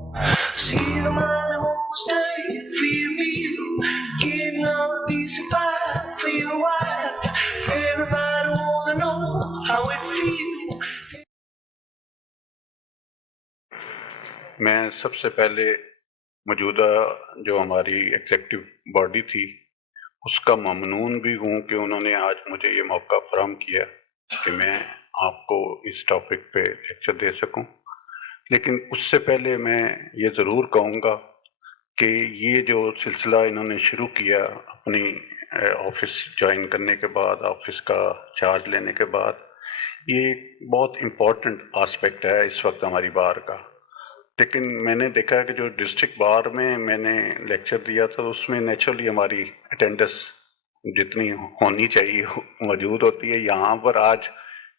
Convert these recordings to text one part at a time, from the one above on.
See the man who won't stay for your meal, getting on a piece of pie for your wife. Everybody wanna know how it feels. میں سب سے پہلے موجودہ جو ہماری executive body تھی اس کا ممنون بھی ہوں کہ انہوں نے آج مجھے یہ موقع فراہم کیا کہ میں آپ کو اس ٹاپک پہ لیکچر دے سکوں. لیکن اس سے پہلے میں یہ ضرور کہوں گا کہ یہ جو سلسلہ انہوں نے شروع کیا اپنی آفس جوائن کرنے کے بعد، آفس کا چارج لینے کے بعد، یہ بہت امپورٹنٹ آسپیکٹ ہے اس وقت ہماری بار کا. لیکن میں نے دیکھا کہ جو ڈسٹرکٹ بار میں نے لیکچر دیا تھا اس میں نیچرلی ہماری اٹینڈنس جتنی ہونی چاہیے موجود ہوتی ہے. یہاں پر آج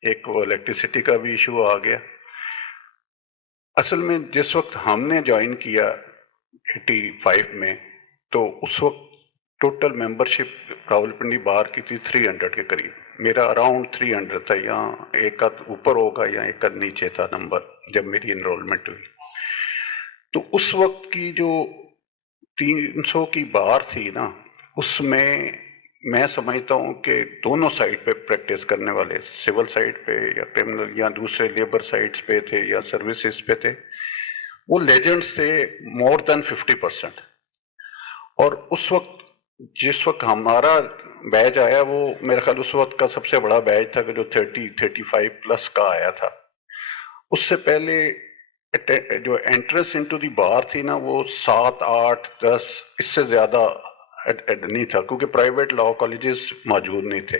ایک الیکٹریسٹی کا بھی ایشو آ گیا. اصل میں جس وقت ہم نے جوائن کیا 85 میں، تو اس وقت ٹوٹل ممبرشپ راولپنڈی بار کی تھی 300 کے قریب. میرا اراؤنڈ 300 تھا، یا ایک آدھ اوپر ہوگا یا ایک آدھ نیچے تھا نمبر جب میری انرولمنٹ ہوئی. تو اس وقت کی جو 300 کی بار تھی نا، اس میں سمجھتا ہوں کہ دونوں سائڈ پہ پریکٹس کرنے والے، سول سائڈ پہ یا کرمنل یا دوسرے لیبر سائڈس پہ تھے یا سروسز پہ تھے، وہ لیجنڈس تھے مور دین 50%. اور اس وقت جس وقت ہمارا بیچ آیا وہ میرے خیال اس وقت کا سب سے بڑا بیچ تھا کہ جو 35 پلس کا آیا تھا. اس سے پہلے جو انٹرنس انٹو دی بار تھی نا، وہ 7 8 10 اس سے زیادہ نہیں تھا، کیونکہ پرائیویٹ لاء کالجز موجود نہیں تھے.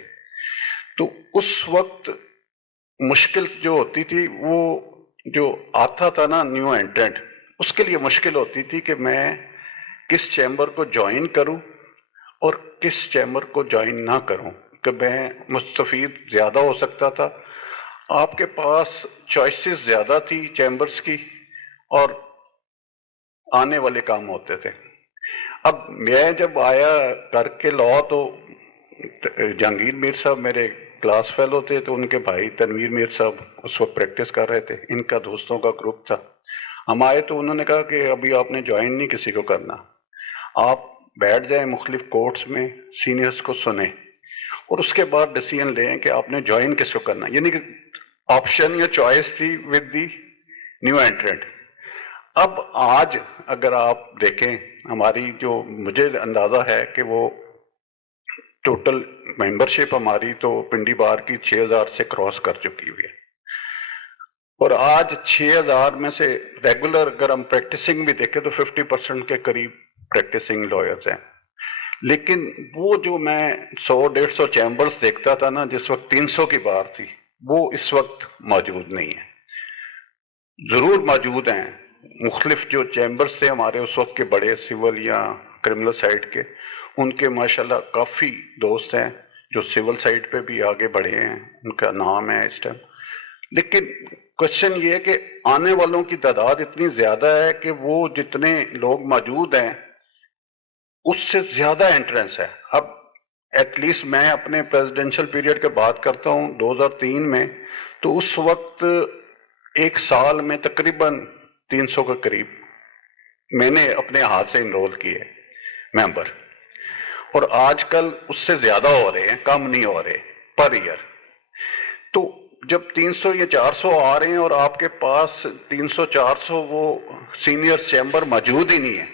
تو اس وقت مشکل جو ہوتی تھی، وہ جو آتا تھا نا نیو انٹرنٹ، اس کے لیے مشکل ہوتی تھی کہ میں کس چیمبر کو جوائن کروں اور کس چیمبر کو جوائن نہ کروں، کہ میں مستفید زیادہ ہو سکتا تھا. آپ کے پاس چوائسز زیادہ تھی چیمبرز کی اور آنے والے کام ہوتے تھے. اب میں جب آیا کر کے لاء، تو جہانگیر میر صاحب میرے کلاس فیلو تھے، تو ان کے بھائی تنویر میر صاحب اس وقت پریکٹس کر رہے تھے، ان کا دوستوں کا گروپ تھا. ہم آئے تو انہوں نے کہا کہ ابھی آپ نے جوائن نہیں کسی کو کرنا، آپ بیٹھ جائیں مختلف کورٹس میں، سینئرز کو سنیں اور اس کے بعد ڈیسیژن لیں کہ آپ نے جوائن کس کو کرنا. یعنی کہ آپشن یا چوائس تھی ود دی نیو انٹرنٹ. اب آج اگر آپ دیکھیں ہماری جو مجھے اندازہ ہے کہ وہ ٹوٹل ممبرشپ ہماری تو پنڈی بار کی 6000 سے کراس کر چکی ہوئی ہے. اور آج 6000 میں سے ریگولر اگر ہم پریکٹسنگ بھی دیکھیں تو 50% کے قریب پریکٹسنگ لائرز ہیں. لیکن وہ جو میں 100-150 چیمبرز دیکھتا تھا نا جس وقت 300 کی بار تھی، وہ اس وقت موجود نہیں ہے. ضرور موجود ہیں مختلف جو چیمبرز تھے ہمارے اس وقت کے بڑے سول یا کرمنل سائڈ کے، ان کے ماشاءاللہ کافی دوست ہیں جو سول سائڈ پہ بھی آگے بڑھے ہیں، ان کا نام ہے اس ٹائم. لیکن کوشچن یہ ہے کہ آنے والوں کی تعداد اتنی زیادہ ہے کہ وہ جتنے لوگ موجود ہیں اس سے زیادہ انٹرنس ہے. اب ایٹ لیسٹ میں اپنے پریزیڈنشل پیریڈ کے بات کرتا ہوں 2003 میں، تو اس وقت ایک سال میں تقریباً 300 کے قریب میں نے اپنے ہاتھ سے انرول کیے ممبر، اور آج کل اس سے زیادہ ہو رہے ہیں، کم نہیں ہو رہے پر ایئر. تو جب 300 یا 400 آ رہے ہیں اور آپ کے پاس 300-400 وہ سینئر چیمبر موجود ہی نہیں ہے،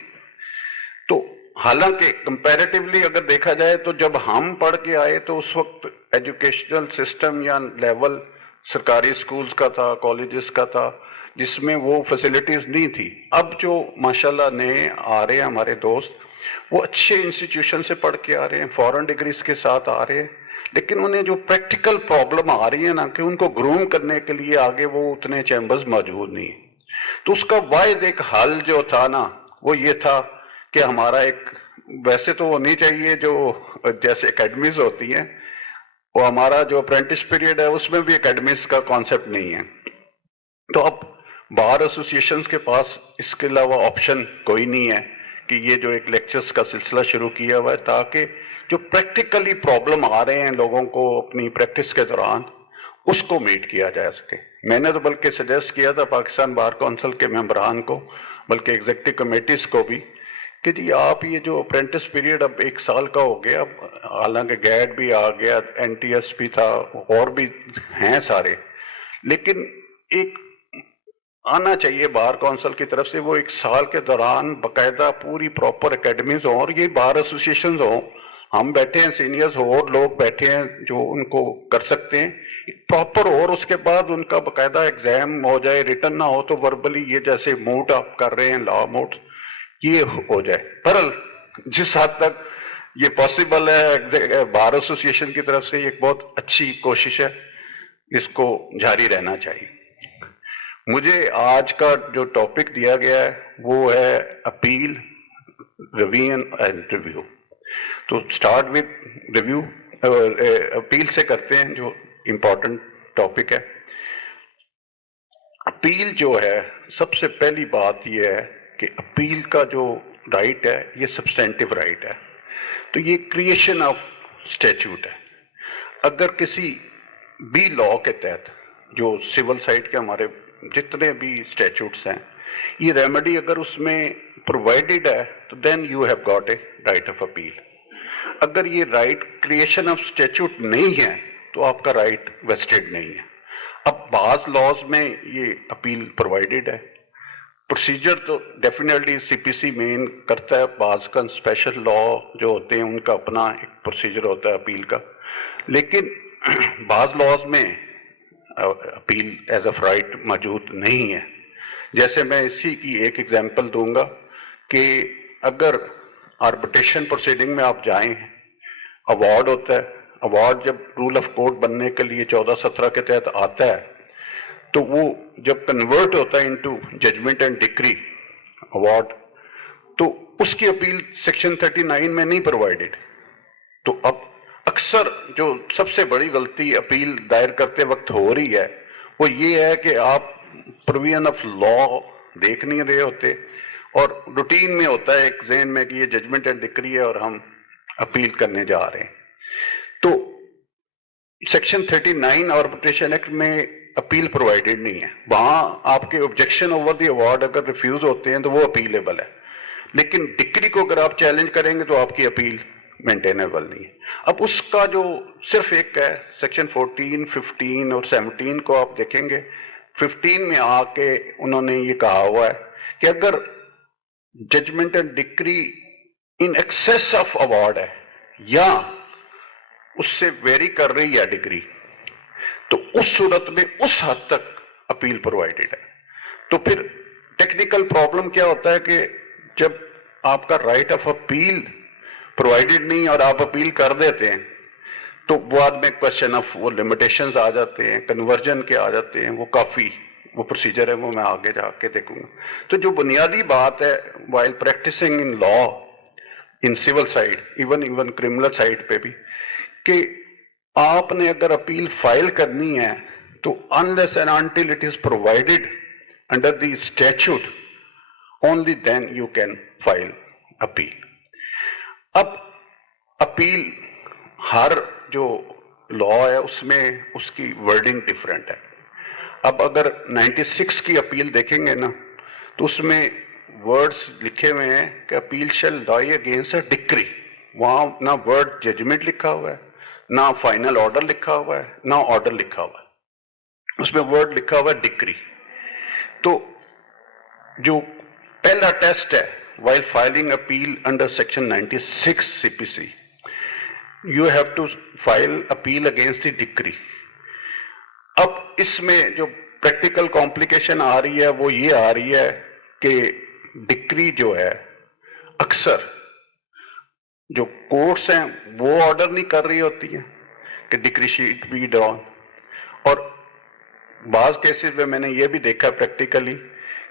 تو حالانکہ کمپیریٹیولی اگر دیکھا جائے تو جب ہم پڑھ کے آئے تو اس وقت ایجوکیشنل سسٹم یا لیول سرکاری سکولز کا تھا، کالجز کا تھا، جس میں وہ فیسلٹیز نہیں تھی. اب جو ماشاءاللہ نئے آ رہے ہیں ہمارے دوست، وہ اچھے انسٹیٹیوشن سے پڑھ کے آ رہے ہیں، فورن ڈگریز کے ساتھ آ رہے ہیں، لیکن انہیں جو پریکٹیکل پرابلم آ رہی ہے نا کہ ان کو گروم کرنے کے لیے آگے وہ اتنے چیمبرز موجود نہیں ہیں. تو اس کا واحد ایک حل جو تھا نا وہ یہ تھا کہ ہمارا ایک، ویسے تو ہونی چاہیے جو جیسے اکیڈمیز ہوتی ہیں، وہ ہمارا جو اپرینٹس پیریڈ ہے اس میں بھی اکیڈمیز کا کانسیپٹ نہیں ہے. تو اب بار ایسوسیشنز کے پاس اس کے علاوہ آپشن کوئی نہیں ہے کہ یہ جو ایک لیکچرز کا سلسلہ شروع کیا ہوا ہے تاکہ جو پریکٹیکلی پرابلم آ رہے ہیں لوگوں کو اپنی پریکٹس کے دوران اس کو میٹ کیا جا سکے. میں نے تو بلکہ سجیسٹ کیا تھا پاکستان بار کونسل کے ممبران کو، بلکہ ایگزیکٹو کمیٹیز کو بھی کہ جی آپ یہ جو اپرینٹس پیریڈ اب 1 سال کا ہو گیا، اب حالانکہ گیڈ بھی آ گیا، NTS بھی تھا، اور بھی ہیں سارے، لیکن ایک آنا چاہیے بار کونسل کی طرف سے، وہ 1 سال کے دوران باقاعدہ پوری پراپر اکیڈمیز ہوں، اور یہ بار ایسوسیشنز ہوں، ہم بیٹھے ہیں سینئرز اور لوگ بیٹھے ہیں جو ان کو کر سکتے ہیں پراپر، اور اس کے بعد ان کا باقاعدہ ایگزام ہو جائے، ریٹن نہ ہو تو وربلی یہ جیسے موٹ آپ کر رہے ہیں لا موٹ، یہ ہو جائے۔ بہرحال جس حد تک یہ پاسبل ہے بار ایسوسیشن کی طرف سے ایک بہت اچھی کوشش ہے، اس کو جاری رہنا چاہیے۔ مجھے آج کا جو ٹاپک دیا گیا ہے وہ ہے اپیل، ریویژن اینڈ ریویو۔ تو سٹارٹ وتھ ریویو، اپیل سے کرتے ہیں جو امپورٹنٹ ٹاپک ہے۔ اپیل جو ہے، سب سے پہلی بات یہ ہے کہ اپیل کا جو رائٹ ہے یہ سبسٹینٹیو رائٹ ہے، تو یہ کریشن آف اسٹیچوٹ ہے۔ اگر کسی بھی لا کے تحت جو سول سائٹ کے ہمارے جتنے بھی اسٹیچوٹس ہیں، یہ ریمیڈی اگر اس میں پرووائڈیڈ ہے تو then you have got a right of appeal. اگر یہ رائٹ کریشن آف اسٹیچوٹ نہیں ہے تو آپ کا رائٹ ویسٹڈ نہیں ہے۔ اب بعض لاز میں یہ اپیل پرووائڈیڈ ہے، پروسیجر تو ڈیفینیٹلی CPC مین کرتا ہے، بعض کا اسپیشل لا جو ہوتے ہیں ان کا اپنا ایک پروسیجر ہوتا ہے اپیل کا، لیکن بعض لاز میں اپیل ایز اے رائٹ موجود نہیں ہے۔ جیسے میں اسی کی ایک ایگزامپل دوں گا کہ اگر آربیٹریشن پروسیڈنگ میں آپ جائیں، ایوارڈ ہوتا ہے، ایوارڈ جب رول آف کورٹ بننے کے لیے 14-17 کے تحت آتا ہے تو وہ جب کنورٹ ہوتا ہے into judgment and decree award, تو اس کی اپیل سیکشن 39 میں نہیں پرووائڈیڈ۔ تو اب اکثر جو سب سے بڑی غلطی اپیل دائر کرتے وقت ہو رہی ہے وہ یہ ہے کہ آپ پروویژن آف لا دیکھ نہیں رہے ہوتے، اور روٹین میں ہوتا ہے ایک ذہن میں کہ یہ ججمنٹ اینڈ ڈکری ہے اور ہم اپیل کرنے جا رہے ہیں۔ تو سیکشن 39 آربیٹریشن ایکٹ میں اپیل پرووائڈیڈ نہیں ہے، وہاں آپ کے آبجیکشن اوور دی ایوارڈ اگر ریفیوز ہوتے ہیں تو وہ اپیلیبل ہے، لیکن ڈکری کو اگر آپ چیلنج کریں گے تو آپ کی اپیل مینٹینیبل نہیں ہے۔ اب اس کا جو صرف ایک ہے سیکشن 14، 15 اور 17 کو آپ دیکھیں گے، 15 میں آ کے انہوں نے یہ کہا ہوا ہے کہ اگر judgment and decree in excess of award ہے یا اس سے ویری کر رہی ہے ڈگری، تو اس صورت میں اس حد تک اپیل پرووائڈیڈ ہے۔ تو پھر ٹیکنیکل پرابلم کیا ہوتا ہے کہ جب آپ کا رائٹ آف اپیل پرووائڈیڈ نہیں اور آپ اپیل کر دیتے ہیں تو بعد میں کوشچن آف وہ لمیٹیشنز آ جاتے ہیں، کنورژن کے آ جاتے ہیں، وہ کافی وہ پروسیجر ہے، وہ میں آگے جا کے دیکھوں گا۔ تو جو بنیادی بات ہے while practicing in law in civil side, even criminal side پہ بھی، کہ آپ نے اگر اپیل فائل کرنی ہے تو unless and until it is provided under the statute only then you can file appeal۔ اب اپیل ہر جو لا ہے اس میں اس کی ورڈنگ ڈفرینٹ ہے۔ اب اگر 96 کی اپیل دیکھیں گے نا تو اس میں ورڈز لکھے ہوئے ہیں کہ اپیل شیل لائی اگینسٹ اے ڈکری، وہاں نہ ورڈ ججمنٹ لکھا ہوا ہے، نہ فائنل آرڈر لکھا ہوا ہے، نہ آرڈر لکھا ہوا ہے، اس میں ورڈ لکھا ہوا ہے ڈکری۔ تو جو پہلا ٹیسٹ ہے while filing appeal under section 96 CPC you have to file appeal against the decree۔ اب اس میں جو پریکٹیکل کمپلیکیشن آ رہی ہے وہ یہ آ رہی ہے کہ ڈکری جو ہے اکثر جو کورٹس ہیں وہ آرڈر نہیں کر رہی ہوتی ہیں کہ ڈکری شیٹ بی ڈران، اور بعض کیسز میں نے یہ بھی دیکھا پریکٹیکلی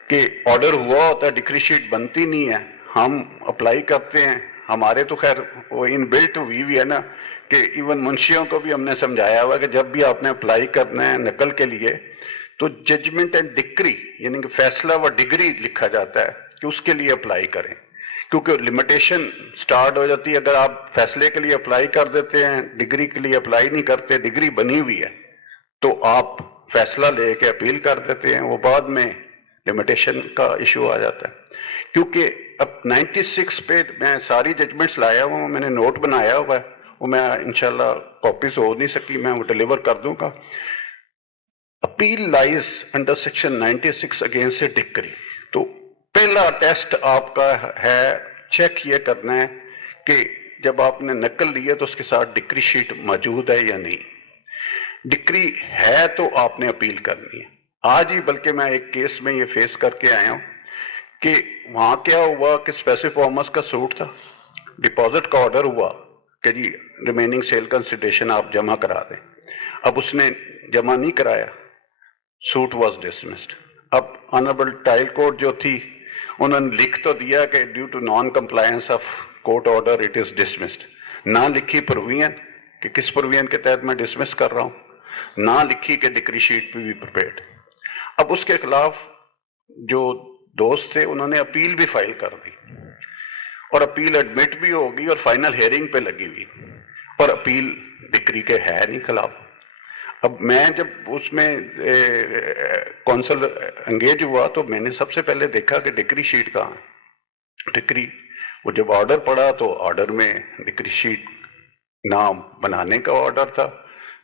کہ آرڈر ہوا ہوتا ہے، ڈکری شیٹ بنتی نہیں ہے، ہم اپلائی کرتے ہیں، ہمارے تو خیر وہ ان بلٹ ہوئی ہے نا کہ ایون منشیوں کو بھی ہم نے سمجھایا ہوا کہ جب بھی آپ نے اپلائی کرنا ہے نقل کے لیے تو ججمنٹ اینڈ ڈکری یعنی کہ فیصلہ و ڈگری لکھا جاتا ہے کہ اس کے لیے اپلائی کریں، کیونکہ لمیٹیشن سٹارٹ ہو جاتی ہے اگر آپ فیصلے کے لیے اپلائی کر دیتے ہیں، ڈگری کے لیے اپلائی نہیں کرتے، ڈگری بنی ہوئی ہے تو آپ فیصلہ لے کے اپیل کر دیتے ہیں، وہ بعد میں لمیٹیشن کا ایشو آ جاتا ہے۔ کیونکہ اب 96 پہ میں ساری ججمنٹس لایا ہوں, میں نے نوٹ بنایا ہوا ہے, وہ میں انشاءاللہ کاپیز ہو نہیں سکی, میں وہ ڈیلیور کر دوں گا. Appeal lies under section 96 against a decree. تو پہلا ٹیسٹ آپ کا ہے چیک یہ کرنا ہے کہ جب آپ نے نقل لی ہے تو اس کے ساتھ ڈکری شیٹ موجود ہے یا نہیں. ڈکری ہے تو آپ نے اپیل کرنی ہے. آج ہی بلکہ میں ایک کیس میں یہ فیس کر کے آیا ہوں کہ وہاں کیا ہوا کہ اسپیسیفارمرس کا سوٹ تھا, ڈپازٹ کا آرڈر ہوا کہ جی ریمیننگ سیل کنسیڈریشن آپ جمع کرا دیں. اب اس نے جمع نہیں کرایا, سوٹ واز ڈسمسڈ. اب آنریبل ٹرائل کورٹ جو تھی انہوں نے لکھ تو دیا کہ due to non compliance of court order it is dismissed, نہ لکھی پروویژن کہ کس پروویژن کے تحت میں ڈسمس کر رہا ہوں, نہ لکھی کہ ڈکری شیٹ پہ بھی پریپیئرڈ. اب اس کے خلاف جو دوست تھے انہوں نے اپیل بھی فائل کر دی, اور اپیل ایڈمٹ بھی ہوگی اور فائنل ہیئرنگ پہ لگی ہوئی, اور اپیل ڈکری کے ہے نہیں خلاف. اب میں جب اس میں کونسل انگیج ہوا تو میں نے سب سے پہلے دیکھا کہ ڈکری شیٹ کہاں ہے. ڈکری وہ جب آرڈر پڑا تو آرڈر میں ڈکری شیٹ نہ بنانے کا آرڈر تھا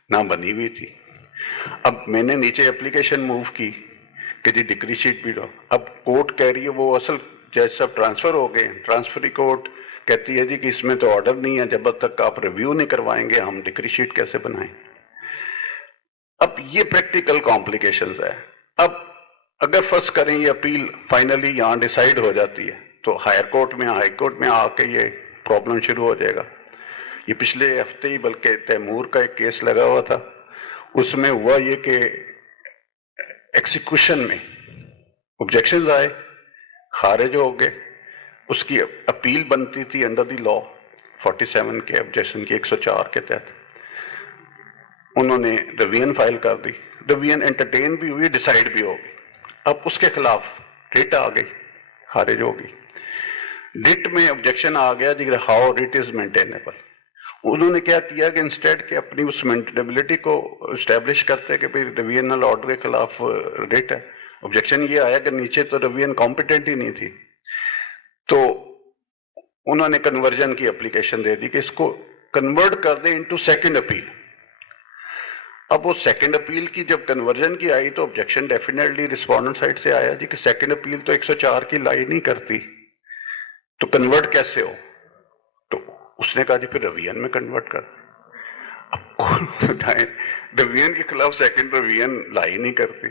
نہ بنی ہوئی تھی. اب میں نے نیچے اپلیکیشن موو کی کہ جی ڈکری شیٹ بھی دو. اب کورٹ کہہ رہی ہے وہ اصل جج صاحب ٹرانسفر ہو گئے, ٹرانسفری کورٹ کہتی ہے جی کہ اس میں تو آرڈر نہیں ہے, جب تک آپ ریویو نہیں کروائیں گے ہم ڈکری شیٹ کیسے بنائیں. اب یہ پریکٹیکل کمپلیکیشنز ہے. اب اگر فرض کریں یہ اپیل فائنلی یہاں ڈیسائیڈ ہو جاتی ہے تو ہائر کورٹ میں ہائی کورٹ میں آ کے یہ پرابلم شروع ہو جائے گا. یہ پچھلے ہفتے ہی بلکہ تیمور کا ایک کیس لگا ہوا تھا, اس میں ہوا یہ کہ ایکسیکیوشن میں آبجیکشنز آئے, خارج ہو گئے. اس کی اپیل بنتی تھی انڈر دی لا 47 کے آبجیکشن کی 104 کے تحت. انہوں نے ریویژن فائل کر دی, ریویژن انٹرٹین بھی ہوئی, ڈیسائیڈ بھی ہو گئی. اب اس کے خلاف ریٹ آ گئی, خارج ہو گئی. ریٹ میں آبجیکشن آ گیا جی ہاؤ ریٹ از مینٹینیبل. انہوں نے کیا کیا کہ انسٹیڈ کہ اپنی اس مینٹینیبلٹی کو اسٹیبلش کرتے کہ بھئی ریویژنل آرڈر کے خلاف ریٹ ہے. آبجیکشن یہ آیا کہ نیچے تو ریویژن کمپیٹنٹ ہی نہیں تھی, تو انہوں نے کنورژن کی اپلیکیشن دے دی کہ اس کو کنورٹ کر دیں انٹو سیکنڈ اپیل. اب وہ سیکنڈ اپیل کی جب کنورژن کی آئی تو آبجیکشن ڈیفینیٹلی رسپونڈنٹ سائڈ سے آیا جی کہ سیکنڈ اپیل تو 104 کی لائی نہیں کرتی, تو کنورٹ کیسے ہو. تو اس نے کہا جی پھر ریویژن میں کنورٹ کر. اب کون بتائیں ریویژن کے خلاف سیکنڈ ریویژن لائی نہیں کرتی.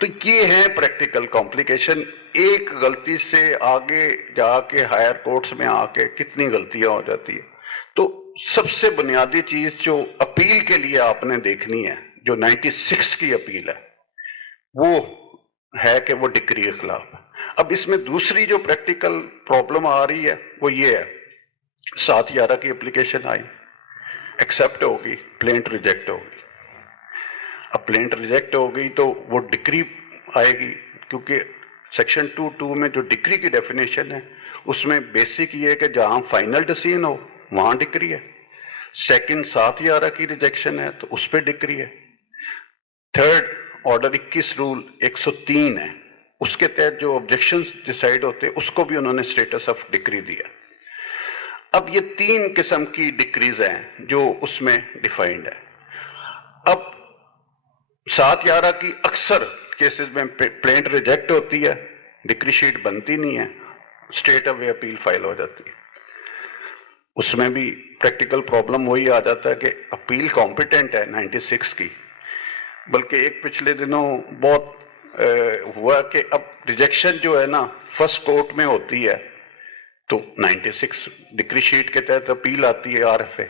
تو یہ ہے پریکٹیکل کمپلیکیشن. ایک غلطی سے آگے جا کے ہائر کورٹس میں آ کے کتنی غلطیاں ہو جاتی ہیں. تو سب سے بنیادی چیز جو اپیل کے لیے آپ نے دیکھنی ہے, جو 96 کی اپیل ہے, وہ ہے کہ وہ ڈکری کے خلاف ہے. اب اس میں دوسری جو پریکٹیکل پرابلم آ رہی ہے وہ یہ ہے, 7/11 کی اپلیکیشن آئی, ایکسیپٹ ہوگی, پلینٹ ریجیکٹ ہوگی. اب پلینٹ ریجیکٹ ہو گئی تو وہ ڈکری آئے گی, کیونکہ سیکشن 2(2) میں جو ڈکری کی ڈیفینیشن ہے اس میں بیسک یہ ہے کہ جہاں فائنل ڈیسیژن ہو وہاں ڈکری ہے. سیکنڈ 7/11 کی ریجیکشن ہے تو اس پہ ڈکری ہے. تھرڈ آرڈر 21 رول 103 ہے, اس کے تحت جو آبجیکشنز ڈیسائیڈ ہوتے اس کو بھی انہوں نے اسٹیٹس آف ڈکری دیا. اب یہ 3 قسم کی ڈکریز ہیں جو اس میں ڈیفائنڈ ہے. اب 7/11 کی اکثر کیسز میں پلینٹ ریجیکٹ ہوتی ہے, ڈکری شیٹ بنتی نہیں ہے, اسٹیٹ اوے اپیل فائل ہو جاتی ہے. اس میں بھی پریکٹیکل پرابلم وہی آ جاتا ہے کہ اپیل کمپیٹنٹ ہے 96 کی, بلکہ ایک پچھلے دنوں بہت ہوا کہ اب ریجیکشن جو ہے نا فرسٹ کورٹ میں ہوتی ہے تو 96 ڈکری شیٹ کے تحت اپیل آتی ہے RFA.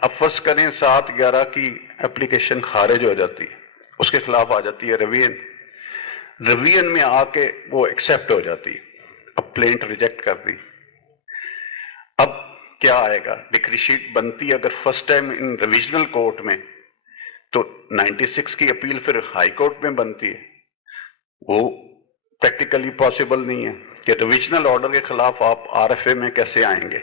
اب فرض کریں 7/11 کی اپلیکیشن خارج ہو جاتی ہے, اس کے خلاف آ جاتی ہے ریویژن, ریویژن میں آ کے وہ ایکسیپٹ ہو جاتی ہے, اب پلینٹ ریجیکٹ کر دی. اب کیا آئے گا, ڈکری شیٹ بنتی اگر فرسٹ ٹائم ان ریویژنل کورٹ میں تو 96 کی اپیل پھر ہائی کورٹ میں بنتی ہے. وہ پریکٹیکلی پاسبل نہیں ہے کہ ریویژنل آرڈر کے خلاف آپ RFA میں کیسے آئیں گے.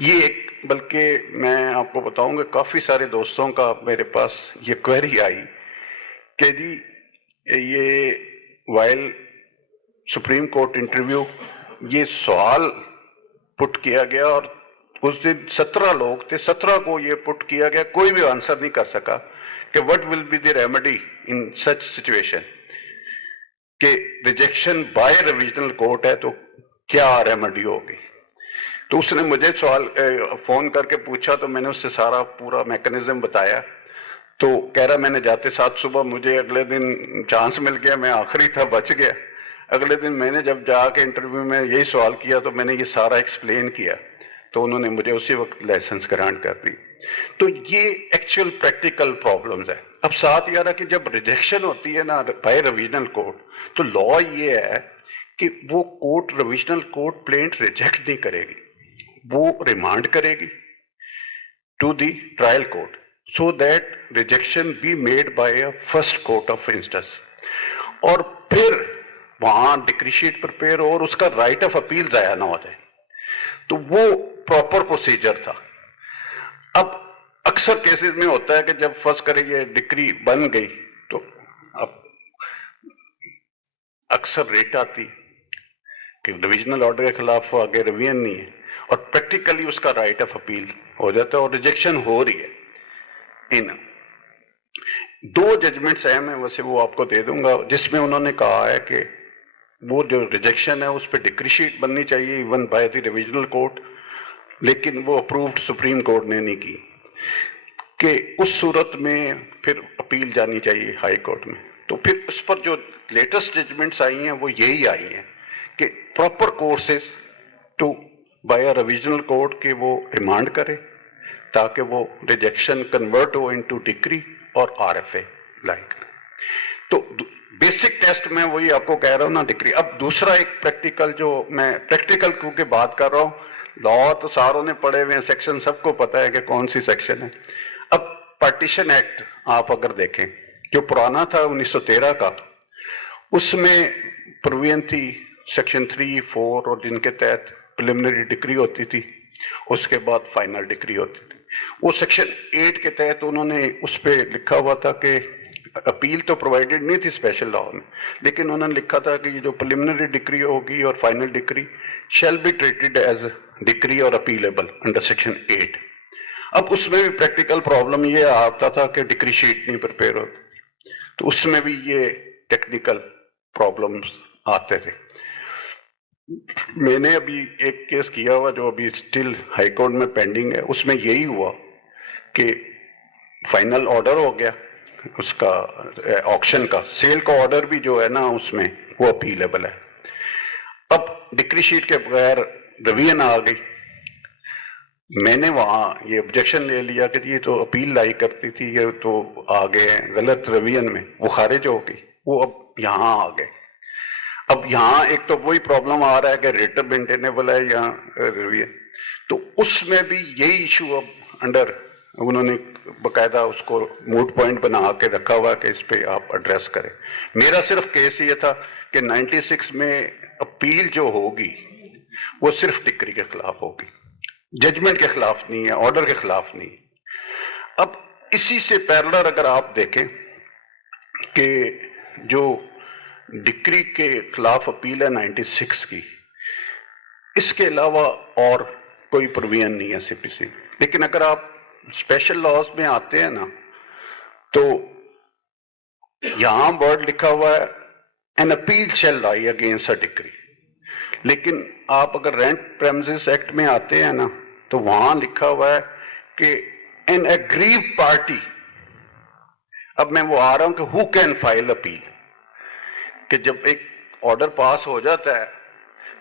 یہ ایک, بلکہ میں آپ کو بتاؤں گا کافی سارے دوستوں کا میرے پاس یہ کوئری آئی کہ جی یہ وائل سپریم کورٹ انٹرویو یہ سوال پٹ کیا گیا اور اس دن 17 لوگ تھے, 17 کو یہ پٹ کیا گیا, کوئی بھی آنسر نہیں کر سکا کہ what will be the remedy in such situation, کہ ریجیکشن بائی ریویژنل کورٹ ہے تو کیا ریمیڈی ہوگی. تو اس نے مجھے فون کر کے پوچھا, تو میں نے اس سے سارا پورا میکنزم بتایا. تو کہہ رہا میں نے جاتے 7 صبح, مجھے اگلے دن چانس مل گیا, میں آخری تھا, بچ گیا. اگلے دن میں نے جب جا کے انٹرویو میں یہی سوال کیا تو میں نے یہ سارا ایکسپلین کیا, تو انہوں نے مجھے اسی وقت لائسنس گرانٹ کر دی. تو یہ ایکچوئل پریکٹیکل پرابلمز ہے. اب ساتھ یہ رہا کہ جب ریجیکشن ہوتی ہے نا بائی ریویژنل کورٹ, تو لا یہ ہے کہ وہ court, revisional court plaint reject نہیں کرے گی, وہ ریمانڈ کرے گی to the trial court, so that rejection be made by a first court of instance. اور پھر وہاں ڈکری شیٹ پرپیئر ہو اور اس کا رائٹ آف اپیل ضائع نہ ہو جائے. تو وہ پراپر پروسیجر تھا. اب اکثر کیسز میں ہوتا ہے کہ جب فرض کریں یہ ڈکری بن گئی تو اب اکثر ریٹ آتی کہ ڈویژنل آرڈر کے خلاف آگے ریویژن نہیں ہے, اور پریکٹیکلی اس کا رائٹ آف اپیل ہو جاتا ہے اور ریجیکشن ہو رہی ہے. ان 2 ججمنٹس ہیں, میں ویسے وہ آپ کو دے دوں گا, جس میں انہوں نے کہا ہے کہ وہ جو ریجیکشن ہے اس پہ ڈکری شیٹ بننی چاہیے ایون بائی دی ریویژنل کورٹ, لیکن وہ اپرووڈ سپریم کورٹ نے نہیں کی, کہ اس صورت میں پھر اپیل جانی چاہیے ہائی کورٹ میں. تو پھر اس پر جو لیٹسٹ ججمنٹس آئی ہیں وہ یہی آئی ہیں کہ proper courses to by a revisional court کہ وہ ریمانڈ کرے تاکہ وہ ریجیکشن کنورٹ ہو انٹو ڈکری اور آر ایف اے لائک. تو بیسک ٹیسٹ میں وہی آپ کو کہہ رہا ہوں نا, ڈگری. اب دوسرا ایک پریکٹیکل, جو میں پریکٹیکل کیونکہ بات کر رہا ہوں, لا تو ساروں نے پڑھے ہوئے ہیں, سیکشن سب کو پتہ ہے کہ کون سی سیکشن ہے. اب پارٹیشن ایکٹ آپ اگر دیکھیں جو پرانا تھا 1913 کا, اس میں پروویژن تھی سیکشن 3, 4 اور جن کے تحت پریلیمنری ڈکری ہوتی تھی, اس کے بعد فائنل ڈکری ہوتی تھی. وہ سیکشن 8 کے تحت انہوں نے اس پہ لکھا ہوا تھا کہ اپیل تو پرووائڈیڈ نہیں تھی اسپیشل لا میں, لیکن انہوں نے لکھا تھا کہ یہ جو پریلیمنری ڈکری ہوگی اور final decree shall be treated as decree اور اپیلیبل انڈر سیکشن 8. اب اس میں بھی پریکٹیکل پرابلم یہ آتا تھا کہ ڈکری شیٹ نہیں پریپیئر ہوتی, تو اس میں بھی یہ ٹیکنیکل پرابلمس آتے تھے. میں نے ابھی ایک کیس کیا ہوا جو ابھی اسٹل ہائی کورٹ میں پینڈنگ ہے, اس میں یہی ہوا کہ فائنل آرڈر ہو گیا اس کا آکشن کا, سیل کا آرڈر بھی جو ہے نا اس میں وہ اپیلیبل ہے. اب ڈکری شیٹ کے بغیر ریویژن آ گئی, میں نے وہاں یہ آبجیکشن لے لیا کہ یہ تو اپیل لائی کرتی تھی, یہ تو آگے غلط ریویژن میں وہ خارج ہو گئی, وہ اب یہاں آ گئے. اب یہاں ایک تو وہی پرابلم آ رہا ہے کہ ریٹ مینٹینیبل ہے یا ریویژن, تو اس میں بھی یہی ایشو اب انڈر انہوں نے باقاعدہ اس کو موڈ پوائنٹ بنا کے رکھا ہوا کہ اس پہ آپ ایڈریس کریں. میرا صرف کیس یہ تھا کہ 96 میں اپیل جو ہوگی وہ صرف ڈکری کے خلاف ہوگی, ججمنٹ کے خلاف نہیں ہے, آرڈر کے خلاف نہیں. اب اسی سے پیرلر اگر آپ دیکھیں کہ جو ڈکری کے خلاف اپیل ہے 96 کی, اس کے علاوہ اور کوئی پروویژن نہیں ہے سی پی سی. لیکن اگر آپ اسپیشل لاز میں آتے ہیں نا, تو یہاں ورڈ لکھا ہوا ہے این اپیل شیل لائی اگینسٹ اے ڈکری, لیکن آپ اگر رینٹ پریمسز ایکٹ میں آتے ہیں نا تو وہاں لکھا ہوا ہے کہ این اگریوڈ پارٹی. اب میں وہ آ رہا ہوں کہ ہو کین فائل اپیل, کہ جب ایک آرڈر پاس ہو جاتا ہے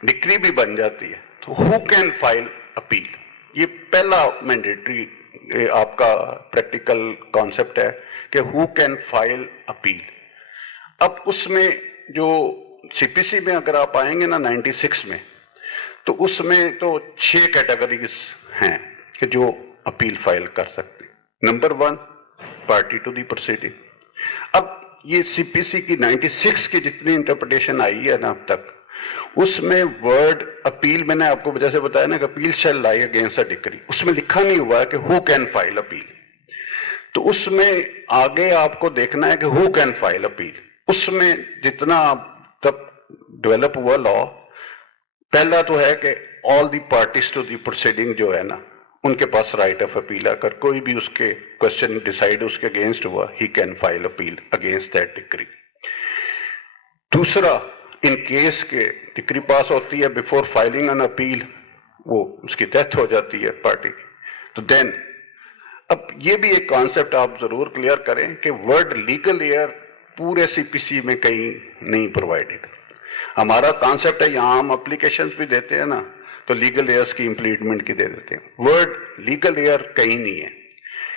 ڈکری بھی بن جاتی ہے, تو ہو کین فائل اپیل, یہ پہلا مینڈیٹری آپ کا پریکٹیکل کانسیپٹ ہے کہ ہو کین فائل اپیل. اب اس میں جو سی پی سی میں اگر آپ آئیں گے نا 96 میں, تو اس میں تو 6 کیٹیگریز ہیں کہ جو اپیل فائل کر سکتے. Number 1 party to the proceeding. اب یہ سی پی سی کی 96 کی جتنی انٹرپریٹیشن آئی ہے نا اب تک, اس میں ورڈ اپیل, میں نے آپ کو وجہ سے بتایا نا کہ اپیل شیل لائی اگینسٹ اے ڈکری, اس میں لکھا نہیں ہوا ہے کہ ہو کین فائل اپیل. تو اس میں آگے آپ کو دیکھنا ہے کہ ہو کین فائل اپیل. اس میں جتنا تب ڈیولپ ہوا لا, پہلا تو ہے کہ all the parties to the proceeding جو ہے نا ان کے پاس رائٹ آف اپیل، اگر کوئی بھی اس کے کوشچن ڈیسائیڈ اس کے اگینسٹ ہوا ہی can file appeal against that degree. دوسرا، ان کیس کے ڈگری پاس ہوتی ہے بیفور فائلنگ این اپیل، وہ اس کی ڈیتھ ہو جاتی ہے پارٹی کی، تو دین اب یہ بھی ایک کانسیپٹ آپ ضرور کلیئر کریں کہ ورڈ لیگل ایئر پورے سی پی سی میں کہیں نہیں پرووائڈیڈ. ہمارا کانسیپٹ ہے یہاں ہم اپلیکیشنز بھی دیتے ہیں نا تو لیگل ایئرس کی امپلیمنٹ کی دے دیتے ہیں، ورڈ لیگل ایئر کہیں نہیں ہے.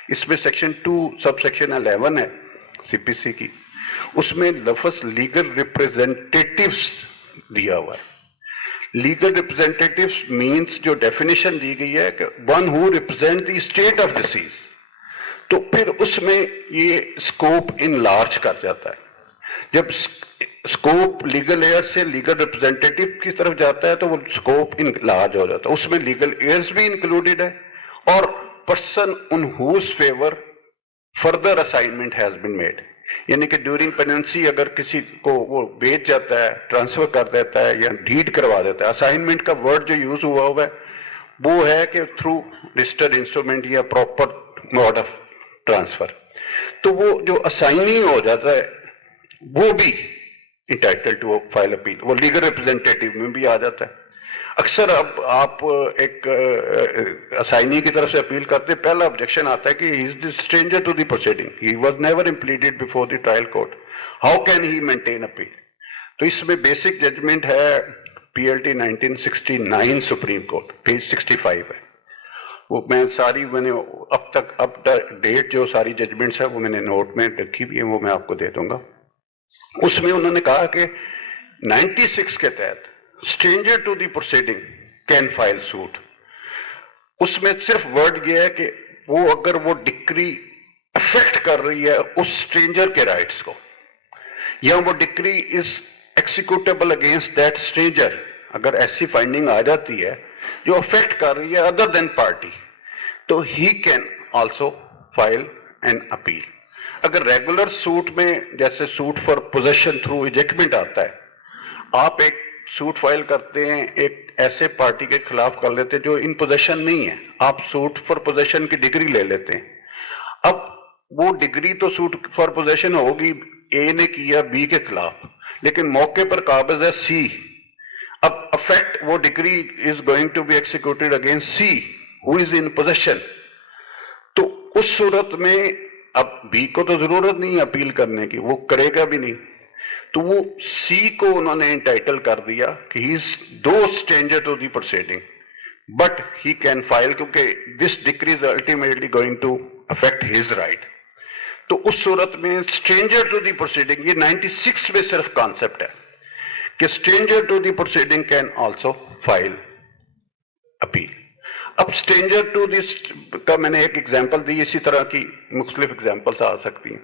اس میں سیکشن 2 سب سیکشن 11 ہے سی پی سی کی، اس میں لفظ لیگل ریپریزنٹیٹیوز دیا ہوا ہے. لیگل ریپریزنٹیٹیوز مینس جو ڈیفینیشن دی گئی ہے کہ one who represent the state of disease, تو پھر اس میں یہ اسکوپ ان لارج کر جاتا ہے. جب اسکوپ لیگل ایئر سے لیگل ریپرزینٹیٹیو کی طرف جاتا ہے تو وہ اسکوپ ان لارج ہو جاتا ہے، اس میں لیگل ایئرز بھی انکلوڈیڈ ہے اور person in whose favour further assignment has been made, یعنی کہ ڈیورنگ پیننسی اگر کسی کو وہ بیچ جاتا ہے، ٹرانسفر کر دیتا ہے یا ڈیڈ کروا دیتا ہے. اسائنمنٹ کا ورڈ جو یوز ہوا ہوا ہے وہ ہے کہ تھرو رجسٹرڈ انسٹرومنٹ یا پراپر موڈ آف ٹرانسفر. تو وہ جو اسائنی ہو جاتا ہے وہ بھی انٹائٹل ٹو فائل اپیل، وہ لیگل ریپرزینٹیٹیو میں بھی آ جاتا ہے. اکثر اب آپ ایک اسائنی کی طرف سے اپیل کرتے پہلا آبجیکشن آتا ہے کہ he is the stranger to the proceeding, he was never impleaded before the trial court, how can he maintain appeal. تو اس میں بیسک ججمنٹ ہے P L T 1969 supreme court, page 65 ہے. وہ میں نے اب تک اب ڈیٹ جو ساری ججمنٹس ہیں وہ میں نے نوٹ میں رکھی بھی ہے، وہ میں آپ کو دے دوں گا. اس میں انہوں نے کہا کہ 96 کے تحت stranger to the proceeding can file suit. اس میں صرف ورڈ یہ ہے کہ وہ اگر وہ ڈکری افیکٹ کر رہی ہے اس اسٹرینجر کے رائٹس کو، یا وہ ڈکری از ایکسیکیوٹیبل اگینسٹ دیٹ اسٹرینجر، اگر ایسی فائنڈنگ آ جاتی ہے جو افیکٹ کر رہی ہے ادر دین پارٹی، تو ہی can also file an appeal. اگر ریگولر سوٹ میں جیسے سوٹ فار پوزیشن تھرو ایجیکٹمنٹ آتا ہے، آپ ایک سوٹ فائل کرتے ہیں ایک ایسے پارٹی کے خلاف کر لیتے جو ان پوزیشن نہیں ہے، آپ سوٹ فار پوزیشن کی ڈگری لے لیتے ہیں. اب وہ ڈگری تو سوٹ فار پوزیشن ہوگی اے نے کیا بی کے خلاف، لیکن موقع پر قابض ہے سی. اب افیکٹ وہ decree is going to be executed against C who is in position. تو اس صورت میں اب بی کو تو ضرورت نہیں اپیل کرنے کی، وہ کرے گا بھی نہیں، تو وہ سی کو انہوں نے انٹائٹل کر دیا کہ ہی از دو stranger to the proceeding but he can file, کیونکہ this decree is ultimately going to affect his right. تو اس صورت میں اسٹرینجر ٹو دی پروسیڈنگ، یہ 96 میں صرف کانسیپٹ ہے کہ stranger to the proceeding can also file appeal. اب اسٹرینجر ٹو دس کا میں نے ایک ایگزامپل دی، اسی طرح کی مختلف ایگزامپلس آ سکتی ہیں.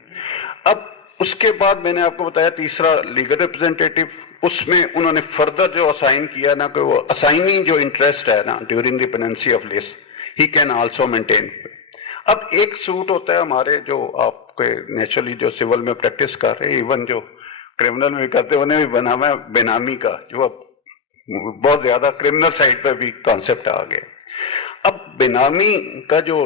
اب اس کے بعد میں نے آپ کو بتایا تیسرا لیگل ریپرزینٹیٹیو، اس میں انہوں نے فردر جو اسائن کیا نا کہ وہ اسائننگ جو انٹرسٹ ہے نا during the pendency of lis he can also maintain. اب ایک سوٹ ہوتا ہے ہمارے جو آپ کے نیچرلی جو سول میں پریکٹس کر رہے ہیں، ایون جو کرمنل میں بھی کرتے ہیں، انہیں بھی بنانا ہے بینامی کا، جو اب بہت زیادہ کرمنل سائڈ پہ بھی کانسیپٹ آ گیا. اب بینامی کا جو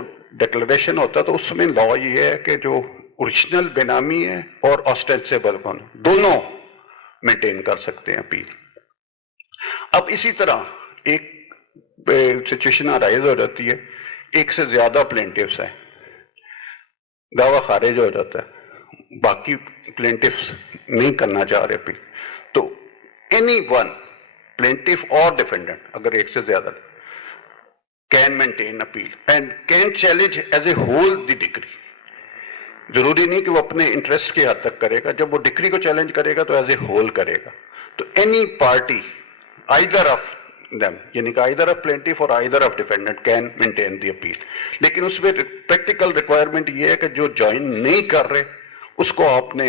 ڈکلریشن ہوتا ہے تو اس میں لا یہ ہے کہ جو اوریجنل بینامی ہے اور آسٹینسیبل کون دونوں مینٹین کر سکتے ہیں اپیل. اب اسی طرح ایک سچویشن ارائز ہو جاتی ہے، ایک سے زیادہ پلینٹیفس ہیں، دعویٰ خارج ہو جاتا ہے، باقی پلینٹیفس نہیں کرنا چاہ رہے اپیل، تو اینی ون پلینٹیف اور ڈیفینڈنٹ اگر ایک سے زیادہ can maintain appeal and can challenge as a whole the decree. ضروری نہیں کہ وہ اپنے انٹرسٹ کی حد تک کرے گا، جب وہ ڈکری کو چیلنج کرے گا تو ایز اے ہول کرے گا. تو any party either of them، یعنی کہ either of plaintiff اور either of defendant can maintain the appeal. لیکن اس میں پریکٹیکل ریکوائرمنٹ یہ ہے کہ جو جوائن نہیں کر رہے اس کو آپ نے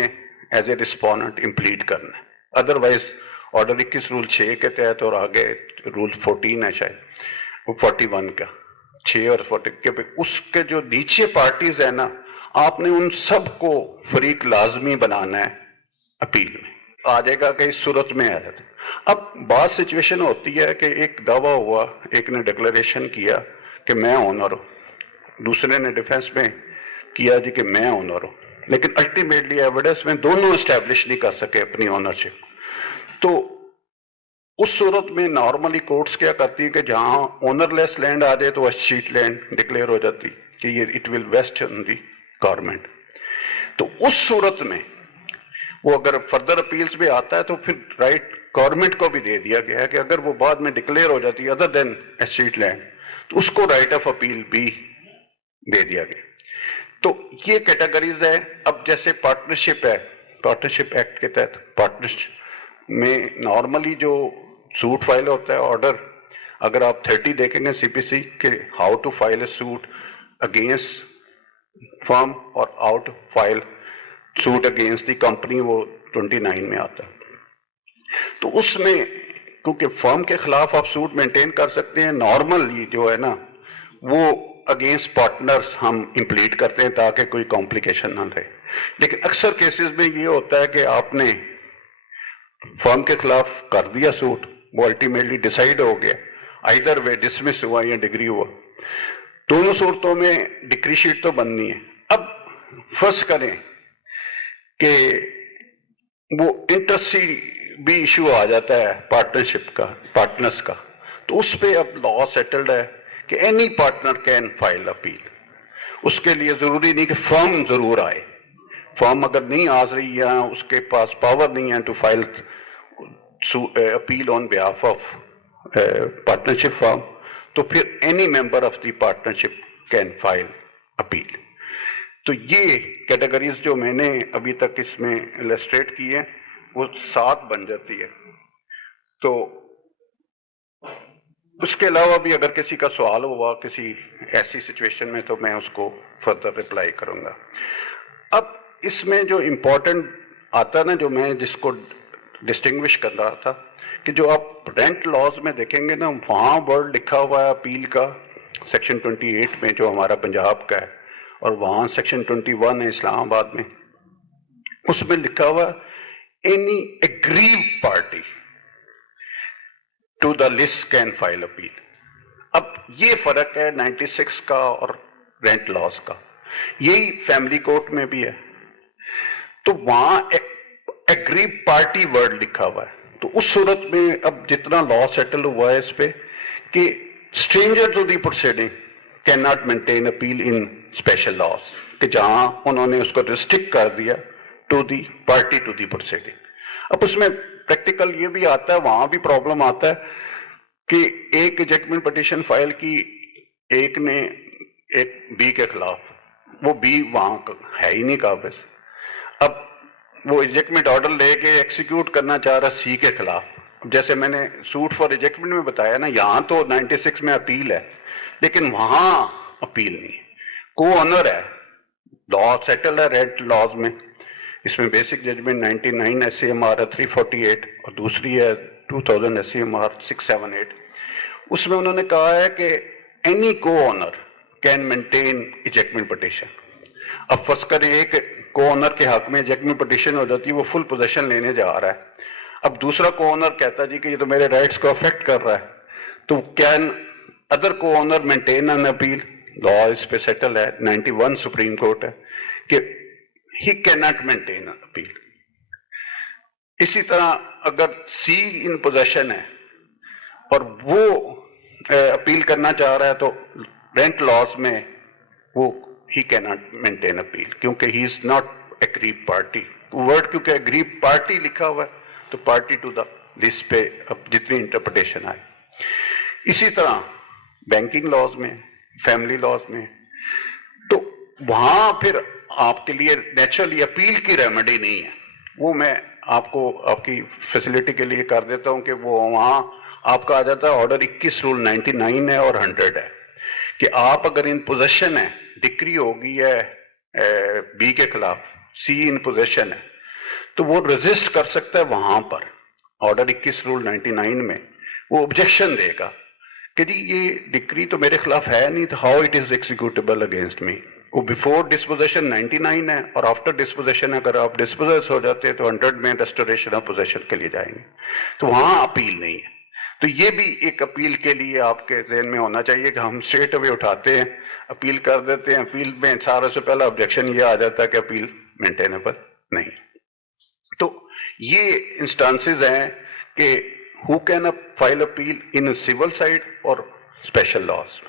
ایز اے رسپونڈنٹ امپلیڈ کرنا ہے. ادروائز آرڈر 21 رول 6 کے تحت اور آگے رول 14 ہے شاید 41 کا 6 اور 40 کے پہ، اس کے جو نیچے پارٹیز ہیں نا آپ نے ان سب کو فریق لازمی بنانا ہے اپیل میں. آ جائے گا کہ اس صورت میں آ جاتا ہے. اب بعض سچویشن ہوتی ہے کہ ایک دعویٰ ہوا, ایک نے ڈکلریشن کیا کہ میں اونر ہوں, دوسرے نے ڈیفینس میں کیا جی کہ میں اونر ہوں, لیکن الٹیمیٹلی ایویڈنس میں دونوں اسٹیبلش نہیں کر سکے اپنی اونرشپ. تو اس صورت میں نارملی کورٹس کیا کرتی ہے کہ جہاں اونر لیس لینڈ آ جائے تو اسٹریٹ لینڈ ڈکلیئر ہو جاتی کہ یہ it will vest in the government. تو اس صورت میں وہ اگر فردر اپیلز بھی آتا ہے تو پھر رائٹ گورنمنٹ کو بھی دے دیا گیا ہے کہ اگر وہ بعد میں ڈکلیئر ہو جاتی ہے ادر دین اسٹریٹ لینڈ تو اس کو رائٹ آف اپیل بھی دے دیا گیا. تو یہ کیٹیگریز ہے. اب جیسے پارٹنرشپ ہے, پارٹنرشپ ایکٹ کے تحت پارٹنرشپ میں نارملی جو سوٹ فائل ہوتا ہے آرڈر, اگر آپ 30 دیکھیں گے سی پی سی کہ how to file a suit against firm اور how to file suit against the company, وہ 29 میں آتا ہے. تو اس میں کیونکہ فرم کے خلاف آپ سوٹ مینٹین کر سکتے ہیں, نارملی جو ہے نا وہ اگینسٹ پارٹنرز ہم امپلیٹ کرتے ہیں تاکہ کوئی کمپلیکیشن نہ رہے. لیکن اکثر کیسز میں یہ ہوتا ہے کہ آپ نے فرم کے خلاف کر دیا سوٹ, وہ الٹیمیٹلی ڈیسائیڈ ہو گیا, آئیدر وے ڈسمس ہوا یا ڈگری ہوا, دونوں صورتوں میں ڈکری شیٹ تو بننی ہے. اب فرض کریں کہ وہ انٹرسی بھی ایشو آ جاتا ہے پارٹنرشپ کا, پارٹنرز کا, تو اس پہ اب لا سیٹلڈ ہے کہ any partner can file appeal. اس کے لیے ضروری نہیں کہ فرم ضرور آئے, فرم اگر نہیں آ رہی یا اس کے پاس پاور نہیں ہے to file appeal on behalf of partnership firm, تو پھر any member of the partnership can file appeal. تو یہ کیٹیگریز جو میں نے ابھی تک اس میں السٹریٹ کی ہے وہ 7 بن جاتی ہے. تو اس کے علاوہ بھی اگر کسی کا سوال ہوا کسی ایسی سچویشن میں تو میں اس کو فردر رپلائی کروں گا. اب اس میں جو امپورٹنٹ آتا نا, جو میں جس کو ڈسٹنگوش کر رہا تھا, کہ جو آپ رینٹ لاز میں دیکھیں گے نا وہاں ورڈ لکھا ہوا ہے اپیل کا سیکشن 28 میں جو ہمارا پنجاب کا ہے, اور وہاں سیکشن 21 ہے اسلام آباد میں, اس میں لکھا ہوا any aggrieved party to the list can file appeal. اب یہ فرق ہے 96 کا اور رینٹ لاز کا, یہی فیملی کورٹ میں بھی ہے. تو وہاں اگریو پارٹی ورڈ لکھا ہوا ہے. تو اس صورت میں اب جتنا لا سیٹل ہوا ہے اس پہ کہ stranger to the proceeding can not maintain appeal in special laws, کہ جہاں انہوں نے اس کو ریسٹرکٹ کر دیا to the party to the proceeding. اب اس میں پریکٹیکل یہ بھی آتا ہے, وہاں بھی پرابلم آتا ہے کہ ایک ایجیکٹمنٹ پٹیشن فائل کی ایک نے ایک بی کے خلاف, وہ بی وہاں ہے ہی نہیں قابض. اب وہ ایجیکٹمنٹ آرڈر لے کے ایکسیکیوٹ کرنا چاہ رہا سی کے خلاف. جیسے میں نے سوٹ فار ایجیکٹمنٹ میں بتایا نا, یہاں تو 96 میں اپیل ہے لیکن وہاں اپیل نہیں ہے, کو آنر ہے, لا سیٹل ہے رینٹ لاز میں. اس میں basic judgment 99 S C M R ہے 348 اور دوسری ہے 2000 ایس سی ایم آر 678. اس میں انہوں نے کہا ہے کہ any co-owner can maintain ejectment petition. اب فرض کریں ایک کو آنر کے حق میں ایجیکٹمنٹ پٹیشن ہو جاتی ہے, وہ فل پوزیشن لینے جا رہا ہے. اب دوسرا کو آنر کہتا جی کہ یہ تو میرے رائٹس کو افیکٹ کر رہا ہے, تو کین ادر کو آنر مینٹین این اپیل. لا اس پہ سیٹل ہے 91 سپریم کورٹ ہے کہ he cannot maintain an appeal. اسی طرح اگر سی ان پوزیشن ہے اور وہ اپیل کرنا چاہ رہا ہے تو رینٹ لاز میں وہ he cannot maintain appeal کیونکہ he is not aggrieved party. Word کیونکہ aggrieved party لکھا ہوا ہے تو پارٹی ٹو دا لسٹ پہ جتنی انٹرپریٹیشن آئے. اسی طرح بینکنگ لاز میں, فیملی لاز میں, تو وہاں پھر آپ کے لیے نیچرلی اپیل کی ریمیڈی نہیں ہے. وہ میں آپ کو آپ کی فیسلٹی کے لیے کر دیتا ہوں کہ وہ وہاں آپ کا آ جاتا ہے آرڈر 21 رول 99 ہے اور 100 ہے کہ آپ اگر ان پوزیشن ہے, ڈکری ہوگی ہے بی کے خلاف, سی ان پوزیشن ہے, تو وہ ریزسٹ کر سکتا ہے وہاں پر آرڈر 21 رول 99 میں. وہ آبجیکشن دے گا کہ جی یہ ڈکری تو میرے خلاف ہے نہیں, تو how it is executable against me. وہ بیفور ڈسپوزیشن 99 ہے اور آفٹر ڈسپوزیشن اگر آپ ڈسپوزیس ہو جاتے ہیں تو 100 میں ریسٹوریشن آف پوزیشن کے لیے جائیں گے، تو وہاں اپیل نہیں ہے. تو یہ بھی ایک اپیل کے لیے آپ کے ذہن میں ہونا چاہیے کہ ہم اسٹریٹ اوے اٹھاتے ہیں، اپیل کر دیتے ہیں، اپیل میں سارے سے پہلا آبجیکشن یہ آ جاتا ہے کہ اپیل مینٹینیبل نہیں. تو یہ انسٹانسز ہیں کہ who can file appeal in civil side اور اسپیشل لاز.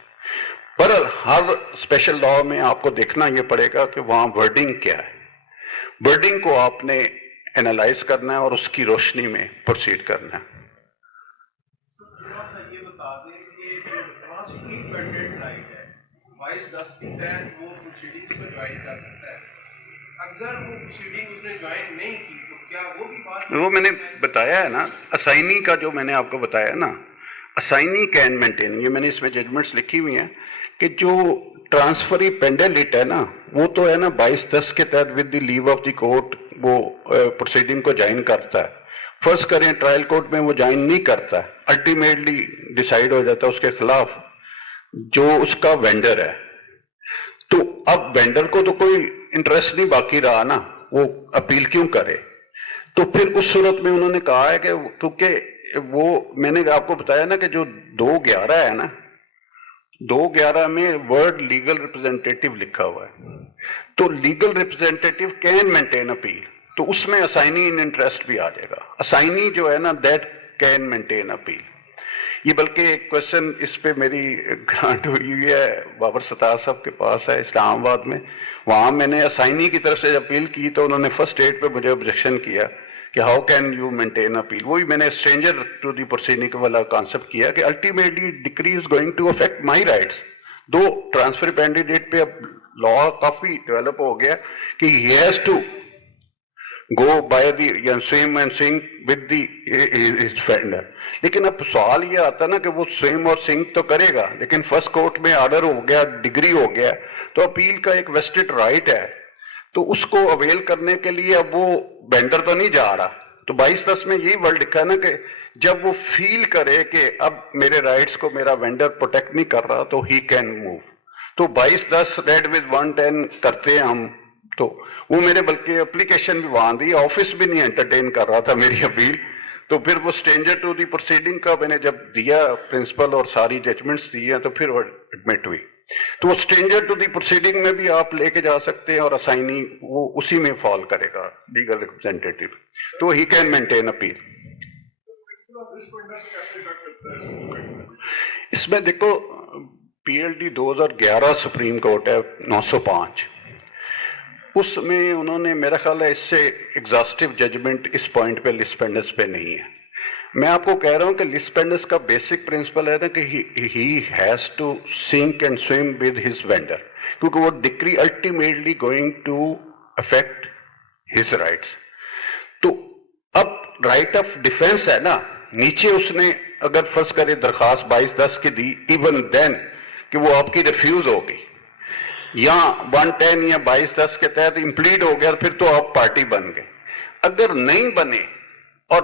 پر ہر اسپیشل لا میں آپ کو دیکھنا یہ پڑے گا کہ وہاں ورڈنگ کیا ہے. ورڈنگ کو آپ نے انالائز کرنا ہے اور اس کی روشنی میں پروسیڈ کرنا ہے. یہ بتا دیں کہ جو ٹرانسفری پینڈنٹ رائٹ ہے 22(10) کے تحت وہ پروسیڈنگز کو جوائن کر سکتا ہے. اگر وہ پروسیڈنگ اس نے جوائن نہیں کی تو کیا وہ بھی بات، وہ میں نے بتایا ہے نا، اسائنی کا جو میں نے آپ کو بتایا نا، اسائنی کین مینٹین، یہ میں نے اس میں ججمنٹس لکھی ہوئی ہیں کہ جو ٹرانسفری پینڈلٹ ہے نا وہ تو ہے نا 22(10) کے تحت with the leave of the court وہ پروسیڈنگ کو جوائن کرتا ہے. فرض کریں ٹرائل کورٹ میں وہ جوائن نہیں کرتا ہے، الٹیمیٹلی ڈیسائیڈ ہو جاتا ہے اس کے خلاف جو اس کا وینڈر ہے. تو اب وینڈر کو تو کوئی انٹرسٹ نہیں باقی رہا نا، وہ اپیل کیوں کرے. تو پھر اس صورت میں انہوں نے کہا ہے کہ کیونکہ وہ میں نے آپ کو بتایا نا کہ جو 2(11) ہے نا، 2(11) میں ورڈ لیگل ریپرزینٹیٹیو لکھا ہوا ہے. تو لیگل ریپرزینٹیٹیو کین مینٹین اپیل، تو اس میں اسائنی ان انٹرسٹ بھی آ جائے گا. اسائنی جو ہے نا دیٹ کین مینٹین اپیل. یہ بلکہ ایک کوشچن اس پہ میری گرانٹ ہوئی ہوئی ہے، بابر ستار صاحب کے پاس ہے اسلام آباد میں. وہاں میں نے اسائنی کی طرف سے اپیل کی تو انہوں نے فرسٹ ایڈ پہ مجھے آبجیکشن کیا کہ how can you maintain appeal. وہی میں نے اسٹرینجر ٹو دی پروسیڈنگ والا کانسیپٹ کیا کہ ultimately decree is going to affect my rights. دو ٹرانسفر کینڈیڈیٹ پہ اب لا کافی ڈیولپ ہو گیا کہ he has to go by the swim and sing with the defender. لیکن اب سوال یہ آتا نا کہ وہ سویم اور سنگ تو کرے گا، لیکن فرسٹ کورٹ میں آرڈر ہو گیا، ڈگری ہو گیا، تو اپیل کا ایک ویسٹڈ رائٹ ہے. تو اس کو اویل کرنے کے لیے اب وہ وینڈر تو نہیں جا رہا. تو 22(10) میں یہی ورڈ لکھا ہے نا کہ جب وہ فیل کرے کہ اب میرے رائٹس کو میرا وینڈر پروٹیکٹ نہیں کر رہا تو ہی کین موو. تو 22(10) ریڈ ود 110 کرتے ہیں ہم. تو وہ میں نے بلکہ اپلیکیشن بھی وہاں دی، آفس بھی نہیں انٹرٹین کر رہا تھا میری اپیل. تو پھر وہ اسٹرینجر ٹو دی پروسیڈنگ کا میں نے جب دیا پرنسپل اور ساری ججمنٹس دی ہیں تو پھر وہ ایڈمٹ ہوئی. تو وہ اسٹرینجر ٹو دی پروسیڈنگ میں بھی آپ لے کے جا سکتے ہیں اور اسائنی وہ اسی میں فال کرے گا لیگل ریپرزینٹیٹیو. تو ہی کین مینٹین اپیل. اس میں دیکھو PLD 2011 سپریم کورٹ ہے 905، اس میں انہوں نے میرا خیال ہے اس سے ایگزاسٹیو ججمنٹ اس پوائنٹ پہ لسپینڈس پہ نہیں ہے. میں آپ کو کہہ رہا ہوں کہ لسپینڈس کا بیسک پرنسپل ہے نا کہ he has to sink and swim with his vendor, کیونکہ وہ decree ultimately going to affect his rights. تو اب رائٹ آف ڈیفینس ہے نا، نیچے اس نے اگر فرض کرے درخواست 22(10) کی دی، ایون دین کہ وہ آپ کی ریفیوز ہوگی یا 110 یا 22(10) کے تحت امپلیڈ ہو گیا، پھر تو آپ پارٹی بن گئے. اگر نہیں بنے اور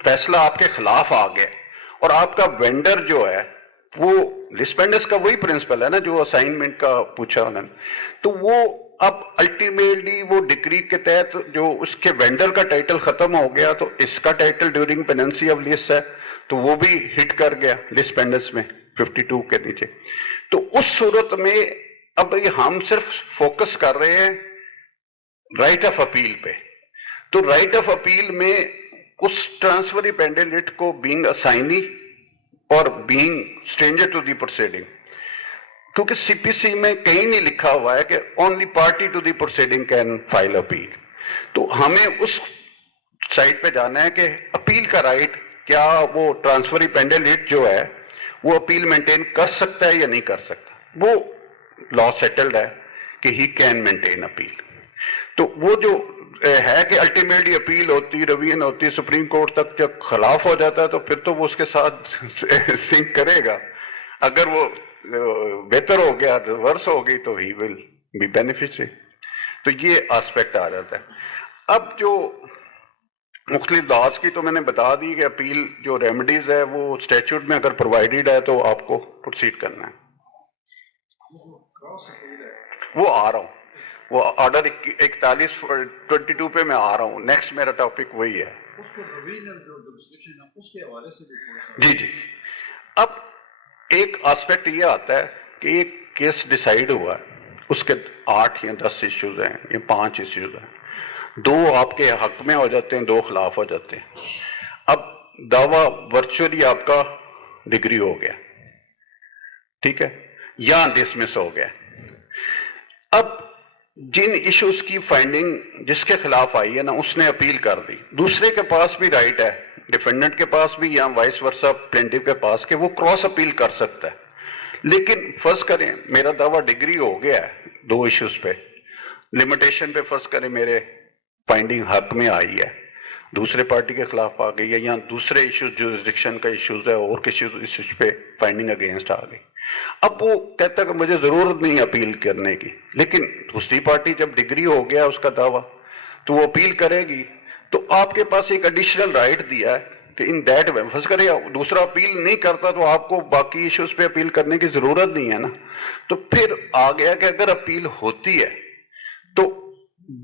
فیصلہ آپ کے خلاف آ گیا اور آپ کا وینڈر جو ہے وہ لسپینڈس کا وہی پرنسپل ہے نا جو اسائنمنٹ کا پوچھا انہوں نے، تو وہ اب الٹیمیٹلی وہ ڈگری کے تحت جو اس کے وینڈر کا ٹائٹل ختم ہو گیا تو اس کا ٹائٹل ڈیورنگ پیننسی آف لیس ہے تو وہ بھی ہٹ کر گیا لسپینڈس میں 52 کے نیچے. تو اس صورت میں اب ہم صرف فوکس کر رہے ہیں رائٹ آف اپیل پہ. تو رائٹ آف اپیل میں اس ٹرانسفری پینڈیلیٹ کو بینگ اسائنی اور being stranger to the proceeding, کیونکہ CPC میں کہیں نہیں لکھا ہوا ہے کہ only party to the proceeding can file appeal. تو ہمیں اس سائٹ پہ جانا ہے کہ اپیل کا رائٹ کیا وہ ٹرانسفری پینڈیلیٹ جو ہے وہ اپیل مینٹین کر سکتا ہے یا نہیں کر سکتا. وہ لا سیٹلڈ ہے کہ ہی کین مینٹین اپیل. تو وہ جو ہے کہ الٹیمیٹلی اپیل ہوتی روین ہوتی سپریم کورٹ تک جب خلاف ہو جاتا ہے تو پھر تو وہ اس کے ساتھ سنک کرے گا. اگر وہ بہتر ہو گیا ریورس ہو گئی تو ہی ول بی بینیفیشری. تو یہ آسپیکٹ آ جاتا ہے. اب جو مختلف لاز کی تو میں نے بتا دی کہ اپیل جو ریمیڈیز ہے وہ اسٹیچوٹ میں اگر پرووائڈیڈ ہے تو آپ کو پروسیڈ کرنا ہے. وہ آ رہا ہوں, وہ آرڈر 4122 پہ میں آ رہا ہوں, نیکسٹ میرا ٹاپک وہی ہے. اس کو ریویژن جو ریسٹرکشن ہے اس کے حوالے سے بھی تھوڑا سا. جی جی. اب ایک آسپیکٹ یہ آتا ہے کہ ایک کیس ڈیسائیڈ ہوا ہے, اس کے 8 یا 10 ایشوز ہیں یا 5 ایشوز ہیں, 2 آپ کے حق میں ہو جاتے ہیں, 2 خلاف ہو جاتے ہیں. اب دعویٰ ورچولی آپ کا ڈگری ہو گیا, ٹھیک ہے, یا ڈسمس ہو گیا. اب جن ایشوز کی فائنڈنگ جس کے خلاف آئی ہے نا, اس نے اپیل کر دی, دوسرے کے پاس بھی رائٹ ہے, ڈیفینڈنٹ کے پاس بھی یا وائس ورسا پلینٹیو کے پاس, کہ وہ کراس اپیل کر سکتا ہے. لیکن فرض کریں میرا دعویٰ ڈگری ہو گیا ہے 2 ایشوز پہ, لمیٹیشن پہ فرض کریں میرے فائنڈنگ حق میں آئی ہے, دوسرے پارٹی کے خلاف آ گئی ہے, یا دوسرے ایشوز جورسڈکشن کا ایشوز ہے اور کسی ایشوز پہ فائنڈنگ اگینسٹ آ گئی. اب وہ کہتا ہے کہ مجھے ضرورت نہیں اپیل کرنے کی, لیکن دوسری پارٹی جب ڈگری ہو گیا اس کا دعویٰ تو وہ اپیل کرے گی, تو آپ کے پاس ایک ایڈیشنل رائٹ دیا ہے کہ ان دیٹ وے فرض کرے دوسرا اپیل نہیں کرتا تو آپ کو باقی ایشوز پہ اپیل کرنے کی ضرورت نہیں ہے نا. تو پھر آ گیا کہ اگر اپیل ہوتی ہے تو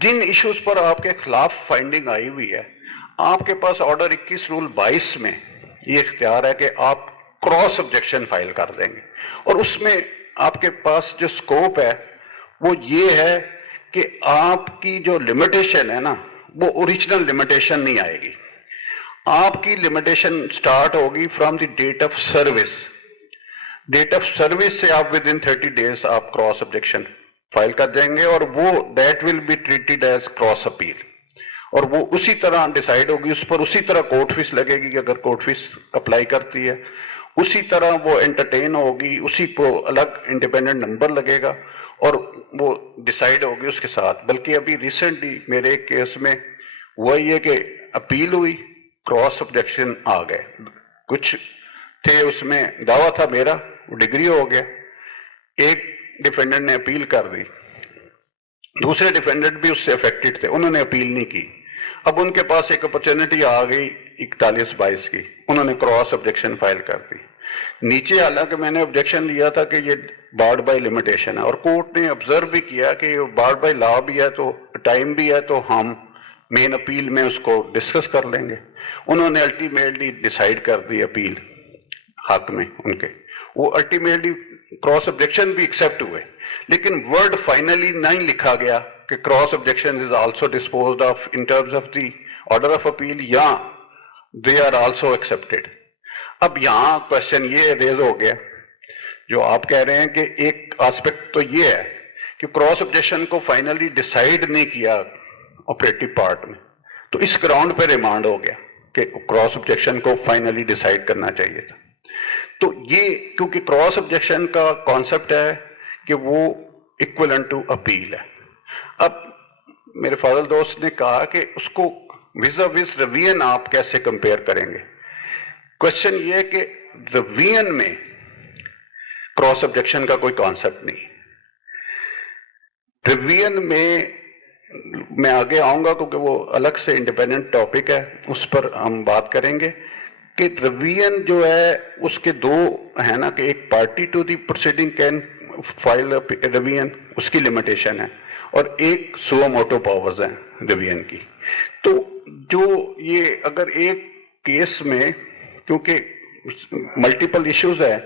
جن ایشوز پر آپ کے خلاف فائنڈنگ آئی ہوئی ہے, آپ کے پاس آرڈر 21 رول 22 میں یہ اختیار ہے کہ آپ کراس آبجیکشن فائل کر دیں گے, اور اس میں آپ کے پاس جو سکوپ ہے وہ یہ ہے کہ آپ کی جو لمیٹیشن ہے نا وہ اوریجنل لمیٹیشن نہیں آئے گی, آپ کی لمیٹیشن سٹارٹ ہوگی from the date of service. Date of service سے آپ ود ان 30 days آپ کراس آبجیکشن فائل کر دیں گے, اور وہ that will be treated as cross appeal, اور وہ اسی طرح ڈیسائیڈ ہوگی, اس پر اسی طرح کورٹ فیس لگے گی کہ اگر کورٹ فیس اپلائی کرتی ہے, اسی طرح وہ انٹرٹین ہوگی, اسی کو الگ انڈیپینڈنٹ نمبر لگے گا اور وہ ڈیسائیڈ ہوگی اس کے ساتھ. بلکہ ابھی ریسنٹلی میرے ایک کیس میں ہوا یہ کہ اپیل ہوئی, کراس آبجیکشن آ گئے, کچھ تھے اس میں دعویٰ تھا میرا, وہ ڈگری ہو گیا, ایک ڈیفینڈنٹ نے اپیل کر دی, دوسرے ڈیفینڈنٹ بھی اس سے افیکٹڈ تھے, انہوں نے اپیل نہیں کی. اب ان کے پاس ایک اپرچونٹی آ گئی 41-22 کی, انہوں نے کراس آبجیکشن فائل کر دی. نیچے حالانکہ میں نے آبجیکشن لیا تھا کہ یہ بارڈ بائی لمیٹیشن ہے, اور کورٹ نے آبزرو بھی کیا کہ یہ بارڈ بائی لا بھی ہے تو ٹائم بھی ہے, تو ہم مین اپیل میں اس کو ڈسکس کر لیں گے. انہوں نے الٹیمیٹلی ڈیسائیڈ کر دی اپیل حق میں ان کے, وہ الٹیمیٹلی کراس آبجیکشن بھی ایکسیپٹ ہوئے, لیکن ورڈ فائنلی نہیں لکھا گیا کہ cross objection is also disposed of in terms of the order of appeal, یا دے آر آلسو ایکسیپٹیڈ. اب یہاں کوشچن یہ ریز ہو گیا جو آپ کہہ رہے ہیں کہ ایک آسپیکٹ تو یہ ہے کہ کراس آبجیکشن کو فائنلی ڈیسائیڈ نہیں کیا آپریٹو پارٹ میں, تو اس گراؤنڈ پہ ریمانڈ ہو گیا کہ کراس آبجیکشن کو فائنلی ڈیسائیڈ کرنا چاہیے تھا. تو یہ کیونکہ کراس آبجیکشن کا کانسیپٹ ہے کہ وہ ایکویلنٹ ٹو اپیل ہے. اب میرے فاضل دوست نے کہا کہ اس کو وزا وز ریوین آپ کیسے کمپیئر کریں گے. کوشچن یہ ہے کہ ریوین میں کراس آبجیکشن کا کوئی کانسیپٹ نہیں. ریوین میں آگے آؤں گا کیونکہ وہ الگ سے انڈیپینڈنٹ ٹاپک ہے, اس پر ہم بات کریں گے کہ ریوین جو ہے اس کے 2 ہیں نا, کہ ایک party to the proceeding can file review, اس کی لمیٹیشن ہے, اور ایک سو موٹو پاورز ہیں ریوین کی. تو جو یہ اگر ایک کیس میں کیونکہ ملٹیپل ایشوز ہے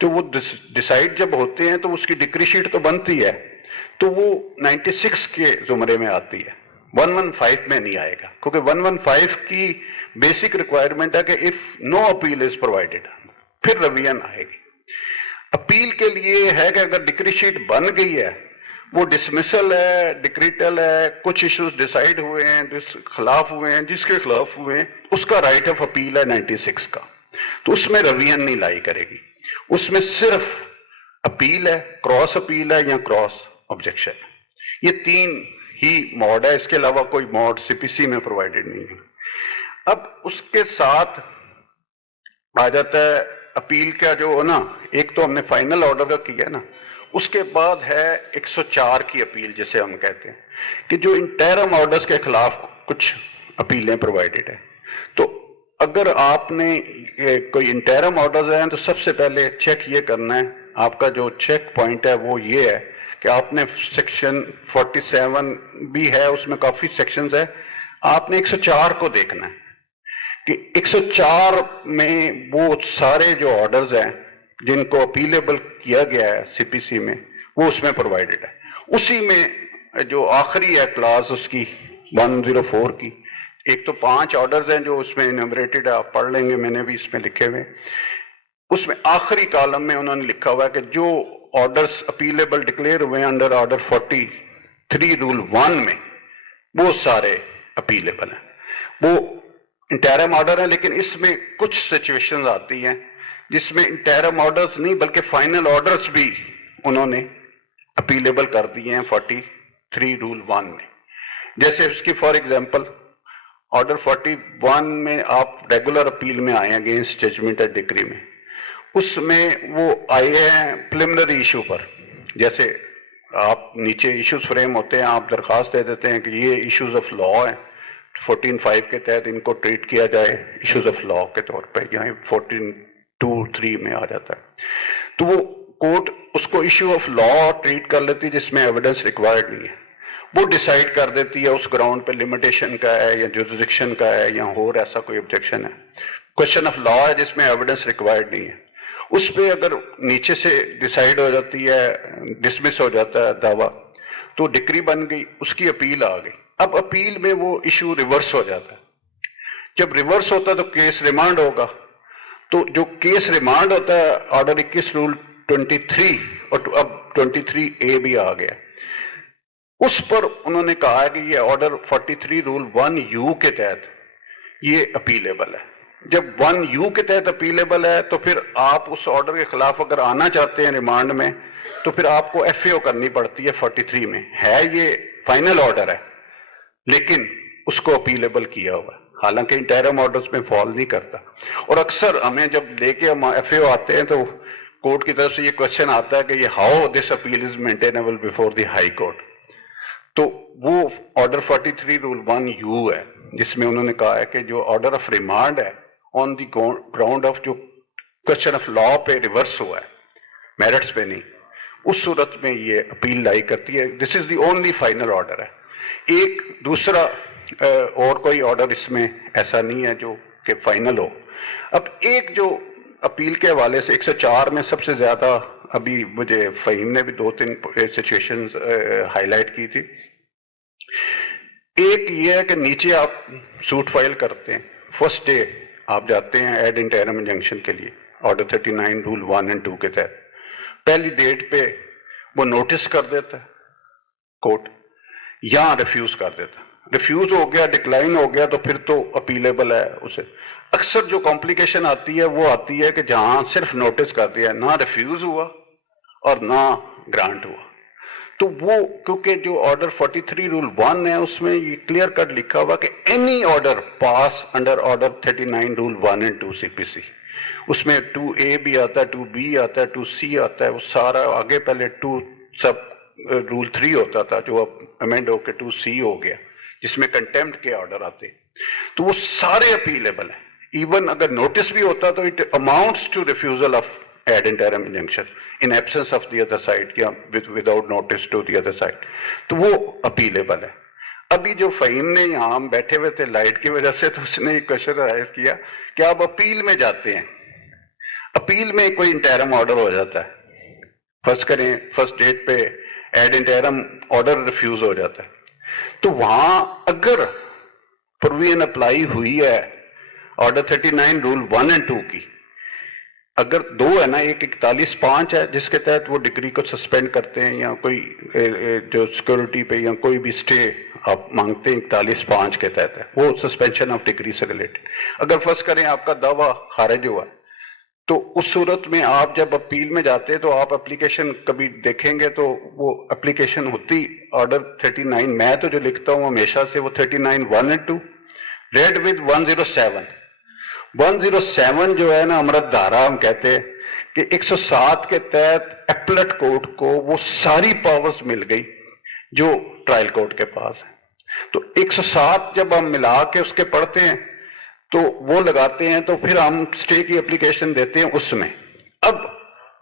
تو وہ ڈیسائیڈ جب ہوتے ہیں تو اس کی ڈکری شیٹ تو بنتی ہے, تو وہ 96 کے زمرے میں آتی ہے, 115 میں نہیں آئے گا, کیونکہ 115 کی بیسک ریکوائرمنٹ ہے کہ if no appeal is provided پھر ریوین آئے گی. اپیل کے لیے ہے کہ اگر ڈکری شیٹ بن گئی ہے, وہ ڈسمسل ہے, ڈکریٹل ہے, کچھ ایشوز ڈیسائیڈ ہوئے ہیں, جس خلاف ہوئے ہیں, جس کے خلاف ہوئے ہیں, اس کا رائٹ آف اپیل ہے 96 کا, تو اس میں ریوین نہیں لائی کرے گی. اس میں صرف اپیل ہے, کراس اپیل ہے یا کراس آبجیکشن. یہ 3 ہی موڈ ہے, اس کے علاوہ کوئی موڈ سی پی سی میں پرووائڈیڈ نہیں ہے. اب اس کے ساتھ آ جاتا ہے اپیل کا جو نا, ایک تو ہم نے فائنل آرڈر کا کیا نا, اس کے بعد ہے 104 کی اپیل جسے ہم کہتے ہیں کہ جو انٹرم آرڈرز کے خلاف کچھ اپیلیں پرووائڈیڈ ہیں. تو اگر آپ نے کوئی انٹرم آرڈرز ہیں تو سب سے پہلے چیک یہ کرنا ہے, آپ کا جو چیک پوائنٹ ہے وہ یہ ہے کہ آپ نے سیکشن 47 بھی ہے، اس میں کافی سیکشنز ہے، آپ نے 104 کو دیکھنا ہے کہ 104 میں وہ سارے جو آرڈرز ہیں جن کو اپیلیبل کیا گیا ہے سی پی سی میں، وہ اس میں پرووائڈڈ ہے. اسی میں جو آخری ہے کلاس اس کی 104 کی، ایک تو 5 آرڈرز ہیں جو اس میں انیومریٹڈ ہے، آپ پڑھ لیں گے، میں نے بھی اس میں لکھے ہوئے. اس میں آخری کالم میں انہوں نے لکھا ہوا ہے کہ جو آرڈرز اپیلیبل ڈکلیئر ہوئے ہیں انڈر آرڈر 43 رول 1 میں، وہ سارے اپیلیبل ہیں. وہ انٹیرم آرڈر ہے، لیکن اس میں کچھ سچویشنز آتی ہیں جس میں انٹیرم آرڈرز نہیں بلکہ فائنل آرڈرز بھی انہوں نے اپیلیبل کر دیے ہیں 43 رول 1 میں. جیسے اس کی فار ایگزامپل آرڈر 41 میں آپ ریگولر اپیل میں آئے ہیں اگینسٹ ججمنٹ اینڈ ڈگری میں، اس میں وہ آئے ہیں پریلیمنری ایشو پر. جیسے آپ نیچے ایشوز فریم ہوتے ہیں، آپ درخواست دے دیتے ہیں کہ یہ ایشوز آف لا ہیں، 14(5) کے تحت ان کو ٹریٹ کیا جائے ایشوز آف لا کے طور پہ، یہاں 14(2)(3) میں آ جاتا ہے. تو وہ کورٹ اس کو ایشو آف لا ٹریٹ کر لیتی جس میں ایویڈنس ریکوائرڈ نہیں ہے، وہ ڈیسائیڈ کر دیتی ہے اس گراؤنڈ پہ لمیٹیشن کا ہے یا جوریسڈکشن کا ہے یا اور ایسا کوئی آبجیکشن ہے. کوشچن آف لا ہے جس میں ایویڈنس ریکوائرڈ نہیں ہے، اس پہ اگر نیچے سے ڈیسائیڈ ہو جاتی ہے، ڈسمس ہو جاتا ہے دعویٰ، تو ڈکری بن گئی، اس کی اپیل آ گئی. اب اپیل میں وہ ایشو ریورس ہو جاتا ہے. جب ریورس ہوتا ہے تو کیس ریمانڈ ہوگا. تو جو کیس ریمانڈ ہوتا ہے آرڈر 21 رول 23 اور اب 23A بھی آ گیا، اس پر انہوں نے کہا کہ یہ آرڈر 43 رول 1U کے تحت یہ اپیلیبل ہے. جب 1U کے تحت اپیلیبل ہے تو پھر آپ اس آرڈر کے خلاف اگر آنا چاہتے ہیں ریمانڈ میں تو پھر آپ کو FAO کرنی پڑتی ہے 43 میں. ہے یہ فائنل آرڈر ہے لیکن اس کو اپیلیبل کیا ہوا ہے، حالانکہ انٹیرم آرڈرز میں فال نہیں کرتا. اور اکثر ہمیں جب لے کے ہم FAO آتے ہیں تو کورٹ کی طرف سے یہ کوشچن آتا ہے کہ یہ how this appeal is maintainable before the high court. تو وہ آرڈر 43 رول 1U ہے جس میں انہوں نے کہا ہے کہ جو آرڈر آف ریمانڈ ہے آن دی گراؤنڈ آف جو کوشچن آف لا پہ ریورس ہوا ہے، میرٹس پہ نہیں، اس صورت میں یہ اپیل لائی کرتی ہے. دس از دی اونلی فائنل آرڈر ہے. ایک دوسرا اور کوئی آرڈر اس میں ایسا نہیں ہے جو کہ فائنل ہو. اب ایک جو اپیل کے حوالے سے 104 میں سب سے زیادہ ابھی مجھے فہیم نے بھی 2-3 سچویشنز ہائی لائٹ کی تھی. ایک یہ ہے کہ نیچے آپ سوٹ فائل کرتے ہیں، فرسٹ ڈے آپ جاتے ہیں ایڈ انٹرم انجنکشن کے لیے آرڈر 39 رول 1 and 2 کے تحت. پہلی ڈیٹ پہ وہ نوٹس کر دیتا ہے کورٹ یا ریفیوز کر دیتا ہے. ریفیوز ہو گیا، ڈکلائن ہو گیا تو پھر تو اپیلیبل ہے اسے. اکثر جو کمپلیکیشن آتی ہے وہ آتی ہے کہ جہاں صرف نوٹس کر دیا، نہ ریفیوز ہوا اور نہ گرانٹ ہوا. تو وہ کیونکہ جو آرڈر 43 رول 1 ہے اس میں یہ کلیئر کٹ لکھا ہوا کہ any order pass under order 39 rule 1 and 2 CPC. اس میں 2A بھی آتا ہے، 2B آتا ہے، 2C آتا ہے، وہ سارا آگے پہلے 2 سب رول 3 ہوتا تھا جو اب امینڈ ہو کے 2C ہو گیا جس میں کنٹیمپٹ کے آرڈر آتے. تو وہ سارے اپیلیبل ہیں. ایون اگر نوٹس بھی ہوتا تو it amounts to refusal of ad interim injunction in absence of the other side یا without notice to the other side. تو وہ اپیلیبل ہے. ابھی جو فہیم نے یہاں ہم بیٹھے ہوئے تھے لائٹ کی وجہ سے تو اس نے ایک کوشچن رائز کیا کہ آپ اپیل میں جاتے ہیں، اپیل میں کوئی انٹرم آرڈر ہو جاتا ہے، فرض کریں فرسٹ ڈیٹ پہ ایڈ انٹرم آرڈر ریفیوز ہو جاتا ہے، تو وہاں اگر پروویژن اپلائی ہوئی ہے آرڈر 39 رول 1 and 2 کی، اگر 2 ہے نا، ایک 41(5) ہے جس کے تحت وہ ڈگری کو سسپینڈ کرتے ہیں یا کوئی جو سیکورٹی پہ یا کوئی بھی اسٹے آپ مانگتے ہیں 41(5) کے تحت ہے، وہ سسپینشن آف ڈگری سے ریلیٹڈ. اگر فرض کریں آپ کا دعویٰ خارج ہوا تو اس صورت میں آپ جب اپیل میں جاتے ہیں تو آپ اپلیکیشن کبھی دیکھیں گے تو وہ اپلیکیشن ہوتی آرڈر 39، میں تو جو لکھتا ہوں ہمیشہ سے وہ 39 1 and 2 ریڈ ود 107 جو ہے نا امرت دھارا ہم کہتے ہیں کہ 107 کے تحت ایپلٹ کورٹ کو وہ ساری پاورز مل گئی جو ٹرائل کورٹ کے پاس ہے. تو 107 جب ہم ملا کے اس کے پڑھتے ہیں تو وہ لگاتے ہیں تو پھر ہم سٹے کی اپلیکیشن دیتے ہیں اس میں. اب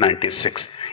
96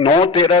9/13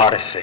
RSA।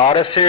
RSA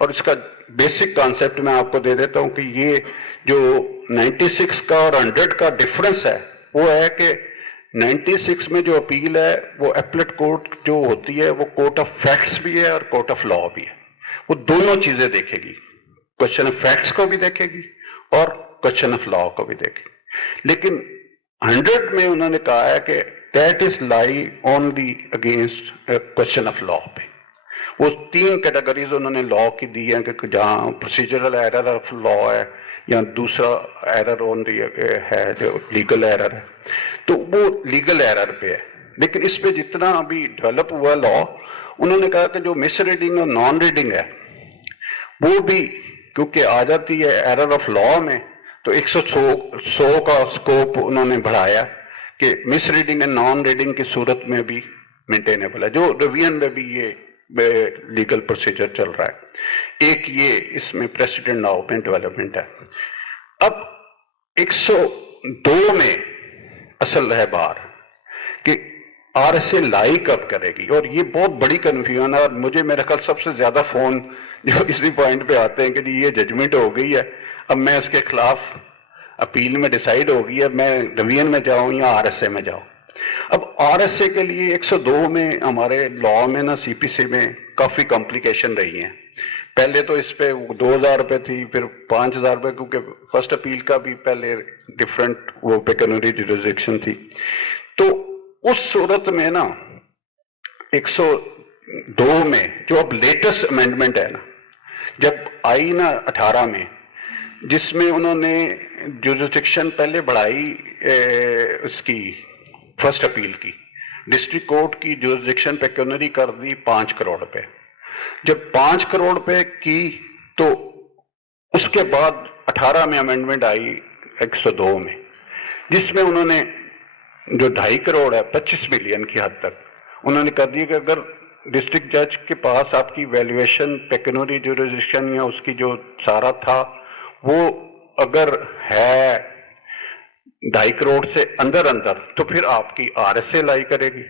اور اس کا بیسک کانسیپٹ میں آپ کو دے دیتا ہوں کہ یہ جو 96 کا اور 100 کا ڈفرنس ہے وہ ہے کہ 96 میں جو اپیل ہے وہ اپلیٹ کورٹ جو ہوتی ہے وہ کورٹ آف فیکٹس بھی ہے اور کورٹ آف لا بھی ہے. وہ دونوں چیزیں دیکھے گی, کوشچن آف فیکٹس کو بھی دیکھے گی اور کوشچن آف لا کو بھی دیکھے گی. لیکن 100 میں انہوں نے کہا ہے کہ دیٹ از لائی only against question of law پہ. وہ 3 کیٹیگریز انہوں نے لا کی دی ہیں کہ جہاں پروسیجرل ایرر آف لا ہے یا دوسرا ایرر آن دی ہے جو لیگل ایرر ہے, تو وہ لیگل ایرر پہ ہے. لیکن اس پہ جتنا ابھی ڈیولپ ہوا لا, انہوں نے کہا کہ جو مس ریڈنگ اور نان ریڈنگ ہے وہ بھی کیونکہ آ جاتی ہے ایرر آف لا میں, تو 100 کا اسکوپ انہوں نے بڑھایا کہ مس ریڈنگ اینڈ نان ریڈنگ کی صورت میں بھی مینٹینیبل ہے, جو ریویژن میں بھی یہ لیگل پروسیجر چل رہا ہے. ایک یہ اس میں پریسیڈنٹ ناؤ میں ڈیولپمنٹ ہے. اب 102 میں اصل ہے بار کہ آر ایس اے لائی کب کرے گی, اور یہ بہت بڑی کنفیوژن ہے. اور مجھے میرا خیال سب سے زیادہ فون جو اسی پوائنٹ پہ آتے ہیں کہ جی یہ ججمنٹ ہو گئی ہے, اب میں اس کے خلاف اپیل میں ڈیسائیڈ ہو گئی ہے, میں ریویژن میں جاؤں یا آر ایس اے میں جاؤں. اب آر ایس اے کے لیے 102 میں ہمارے لا میں نا سی پی سی میں کافی کمپلیکیشن رہی ہیں. پہلے تو اس پہ 2000 روپے تھی, پھر 5000 روپے, کیونکہ فرسٹ اپیل کا بھی پہلے ڈفرینٹ وہ پیکنری جوریسڈکشن تھی. تو اس صورت میں نا 102 میں جو اب لیٹسٹ امینڈمنٹ ہے نا, جب آئی نا 18 میں, جس میں انہوں نے جوریسڈکشن پہلے بڑھائی اس کی فرسٹ اپیل کی, ڈسٹرکٹ کورٹ کی جوریسڈکشن پیکنری کر دی 5 کروڑ روپے. جب 5 کروڑ روپے کی تو اس کے بعد 18 میں امینڈمنٹ آئی 102 میں, جس میں انہوں نے جو 2.5 کروڑ ہے 25 ملین کی حد تک انہوں نے کر دی کہ اگر ڈسٹرکٹ جج کے پاس آپ کی ویلیویشن پیکنری جوریسڈکشن یا اس کی جو سارا تھا وہ اگر ہے 2.5 کروڑ سے اندر تو پھر آپ کی آر ایس اے لائی کرے گی.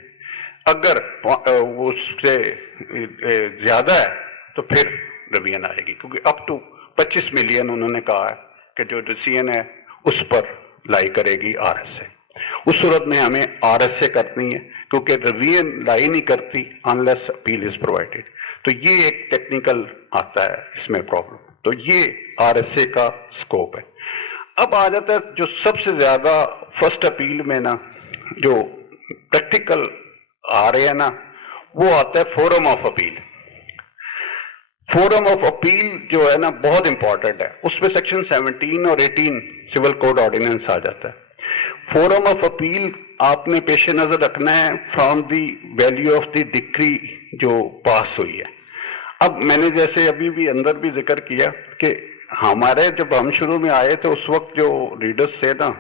اگر وہ اس سے زیادہ ہے تو پھر ریویژن آئے گی, کیونکہ اپ ٹو 25 ملین انہوں نے کہا ہے کہ جو ڈیسیژن ہے اس پر لائی کرے گی آر ایس اے. اس صورت میں ہمیں آر ایس اے کرنی ہے, کیونکہ ریویژن لائی نہیں کرتی انلیس اپیل از پرووائڈیڈ. تو یہ ایک ٹیکنیکل آتا ہے اس میں پرابلم. تو یہ آر ایس اے کا اسکوپ ہے. اب آ جاتا ہے جو سب سے زیادہ فرسٹ اپیل میں نا جو پریکٹیکل آ رہے ہیں نا, وہ آتا ہے forum of appeal. Forum of appeal جو ہے نا بہت امپورٹنٹ ہے, اس پہ سیکشن 17 اور 18 سول کوڈ آرڈیننس آ جاتا ہے. فورم آف اپیل آپ نے پیش نظر رکھنا ہے from the value of the ڈکری جو پاس ہوئی ہے. اب میں نے جیسے ابھی بھی اندر بھی ذکر کیا کہ ہمارے جب ہم شروع میں آئے تھے اس وقت جو ریڈرز تھے نا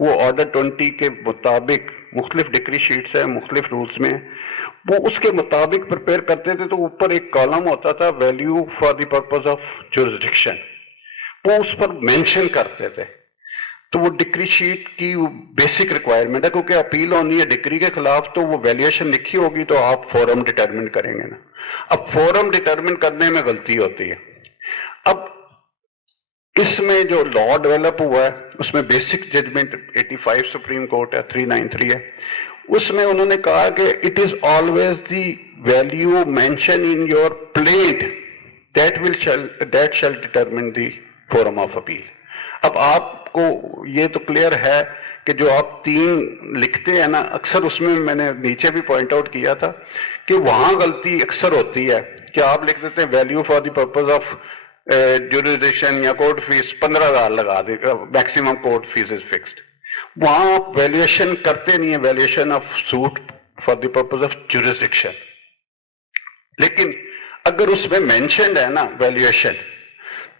وہ آرڈر 20 کے مطابق مختلف ڈگری شیٹس ہیں, مختلف رولز میں وہ اس کے مطابق پریپیئر کرتے تھے. تو اوپر ایک کالم ہوتا تھا value for the purpose of jurisdiction, وہ اس پر مینشن کرتے تھے. تو وہ ڈگری شیٹ کی بیسک ریکوائرمنٹ ہے, کیونکہ اپیل ہونی ہے ڈگری کے خلاف تو وہ ویلیویشن لکھی ہوگی تو آپ فورم ڈٹرمن کریں گے نا. اب فورم ڈٹرمن کرنے میں غلطی ہوتی ہے. اب اس میں جو لا ڈیولپ ہوا ہے اس میں بیسک ججمنٹ 85 سپریم کورٹ ہے 393 ہے, اس میں انہوں نے کہا کہ it is always the value mention in your plaint that shall determine the forum of appeal. اب آپ کو یہ تو کلیئر ہے کہ جو آپ 3 لکھتے ہیں نا اکثر اس میں نے نیچے بھی پوائنٹ آؤٹ کیا تھا کہ وہاں غلطی اکثر ہوتی ہے کہ آپ لکھ دیتے ہیں value for the purpose of jurisdiction یا کورٹ فیس 15,000 لگا دے گا, maximum court fee is fixed. وہاں آپ ویلیویشن کرتے نہیں ہیں, valuation of suit for the purpose of jurisdiction. لیکن اگر اس میں مینشنڈ ہے نا ویلیویشن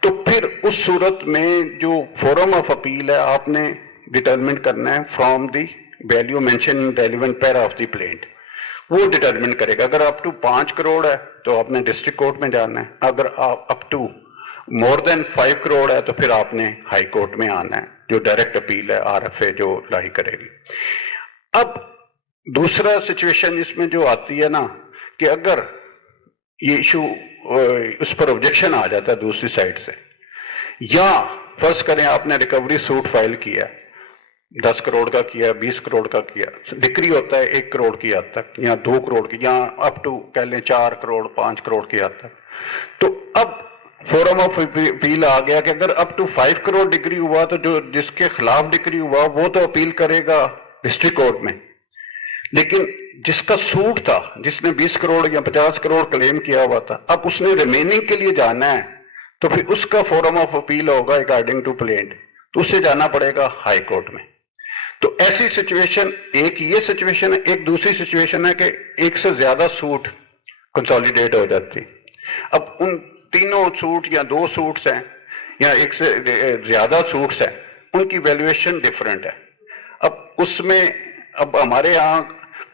تو پھر اس صورت میں جو فورم آف اپیل ہے آپ نے ڈٹرمن کرنا ہے from the value mention in relevant para of the plaint, وہ ڈٹرمن کرے گا. اگر اپ ٹو 5 کروڑ ہے تو آپ نے ڈسٹرکٹ کورٹ میں جانا ہے, اگر اپ ٹو مور دین 5 کروڑ ہے تو پھر آپ نے ہائی کورٹ میں آنا ہے جو ڈائریکٹ اپیل ہے آر ایف اے جو لائی کرے گی. اب دوسرا سچویشن اس میں جو آتی ہے نا کہ اگر یہ ایشو اس پر آبجیکشن آ جاتا ہے دوسری سائڈ سے. یا فرض کریں آپ نے ریکوری سوٹ فائل کیا 10 کروڑ کا کیا 20 کروڑ کا کیا, ڈکری ہوتا ہے 1 کروڑ کی حد تک یا 2 کروڑ کی یا اپ ٹو کہہ لیں 4 کروڑ 5 کروڑ کی حد تک. تو اب فورم آف اپیل آ گیا کہ اگر اپ ٹو 5 کروڑ ڈگری ہوا تو جو جس کے خلاف ڈگری ہوا وہ تو اپیل کرے گا ڈسٹرکٹ کورٹ میں, لیکن جس کا سوٹ تھا جس نے 20 کروڑ یا 50 کروڑ کلیم کیا ہوا تھا, اب اس نے ریمیننگ کے لیے جانا ہے تو پھر اس کا فورم آف اپیل ہوگا اکارڈنگ ٹو پلینٹ, تو اسے جانا پڑے گا ہائی کورٹ میں. تو ایسی سچویشن, ایک یہ سچویشن ہے, ایک دوسری سچویشن ہے کہ ایک سے زیادہ سوٹ کنسالیڈیٹ ہو جاتی. اب ان تینوں سوٹ یا 2 سوٹس ہیں یا ایک سے زیادہ سوٹس ہیں, ان کی ویلیویشن ڈفرینٹ ہے. اب اس میں اب ہمارے ہاں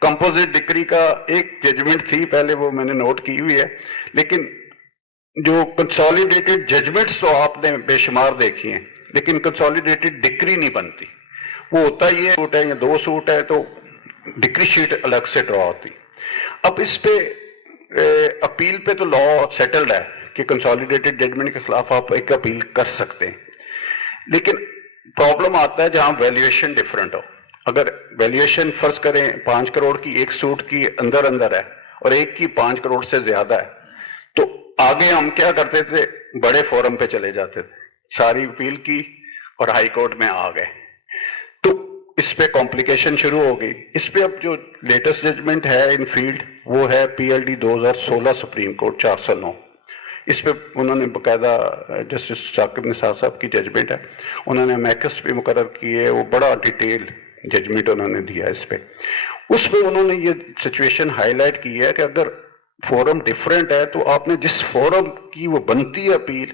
کمپوزٹ ڈکری کا ایک ججمنٹ تھی پہلے, وہ میں نے نوٹ کی ہوئی ہے, لیکن جو کنسالیڈیٹڈ ججمنٹس تو آپ نے بے شمار دیکھی ہیں, لیکن کنسالیڈیٹڈ ڈکری نہیں بنتی. وہ ہوتا یہ سوٹ ہے یا 2 سوٹ ہے تو ڈکری شیٹ الگ سے ڈرا ہوتی. اب اس پہ اپیل پہ تو لا سیٹلڈ ہے کہ کنسالیڈیٹڈ ججمنٹ کے خلاف آپ ایک اپیل کر سکتے ہیں, لیکن پرابلم آتا ہے جہاں ویلیویشن ڈفرینٹ ہو. اگر ویلیویشن فرض کریں 5 کروڑ کی ایک سوٹ کی اندر ہے اور ایک کی 5 کروڑ سے زیادہ ہے, تو آگے ہم کیا کرتے تھے, بڑے فورم پہ چلے جاتے تھے, ساری اپیل کی اور ہائی کورٹ میں آ گئے. تو اس پہ کمپلیکیشن شروع ہو گئی. اس پہ اب جو لیٹسٹ ججمنٹ ہے ان فیلڈ وہ ہے PLD 2016 سپریم کورٹ 409. اس پہ انہوں نے باقاعدہ جسٹس ثاقب نثار صاحب کی ججمنٹ ہے, انہوں نے میکس بھی مقرر کی ہے, وہ بڑا ڈیٹیل ججمنٹ انہوں نے دیا اس پہ. اس پہ انہوں نے یہ سچویشن ہائی لائٹ کی ہے کہ اگر فورم ڈفرینٹ ہے تو آپ نے جس فورم کی وہ بنتی ہے اپیل,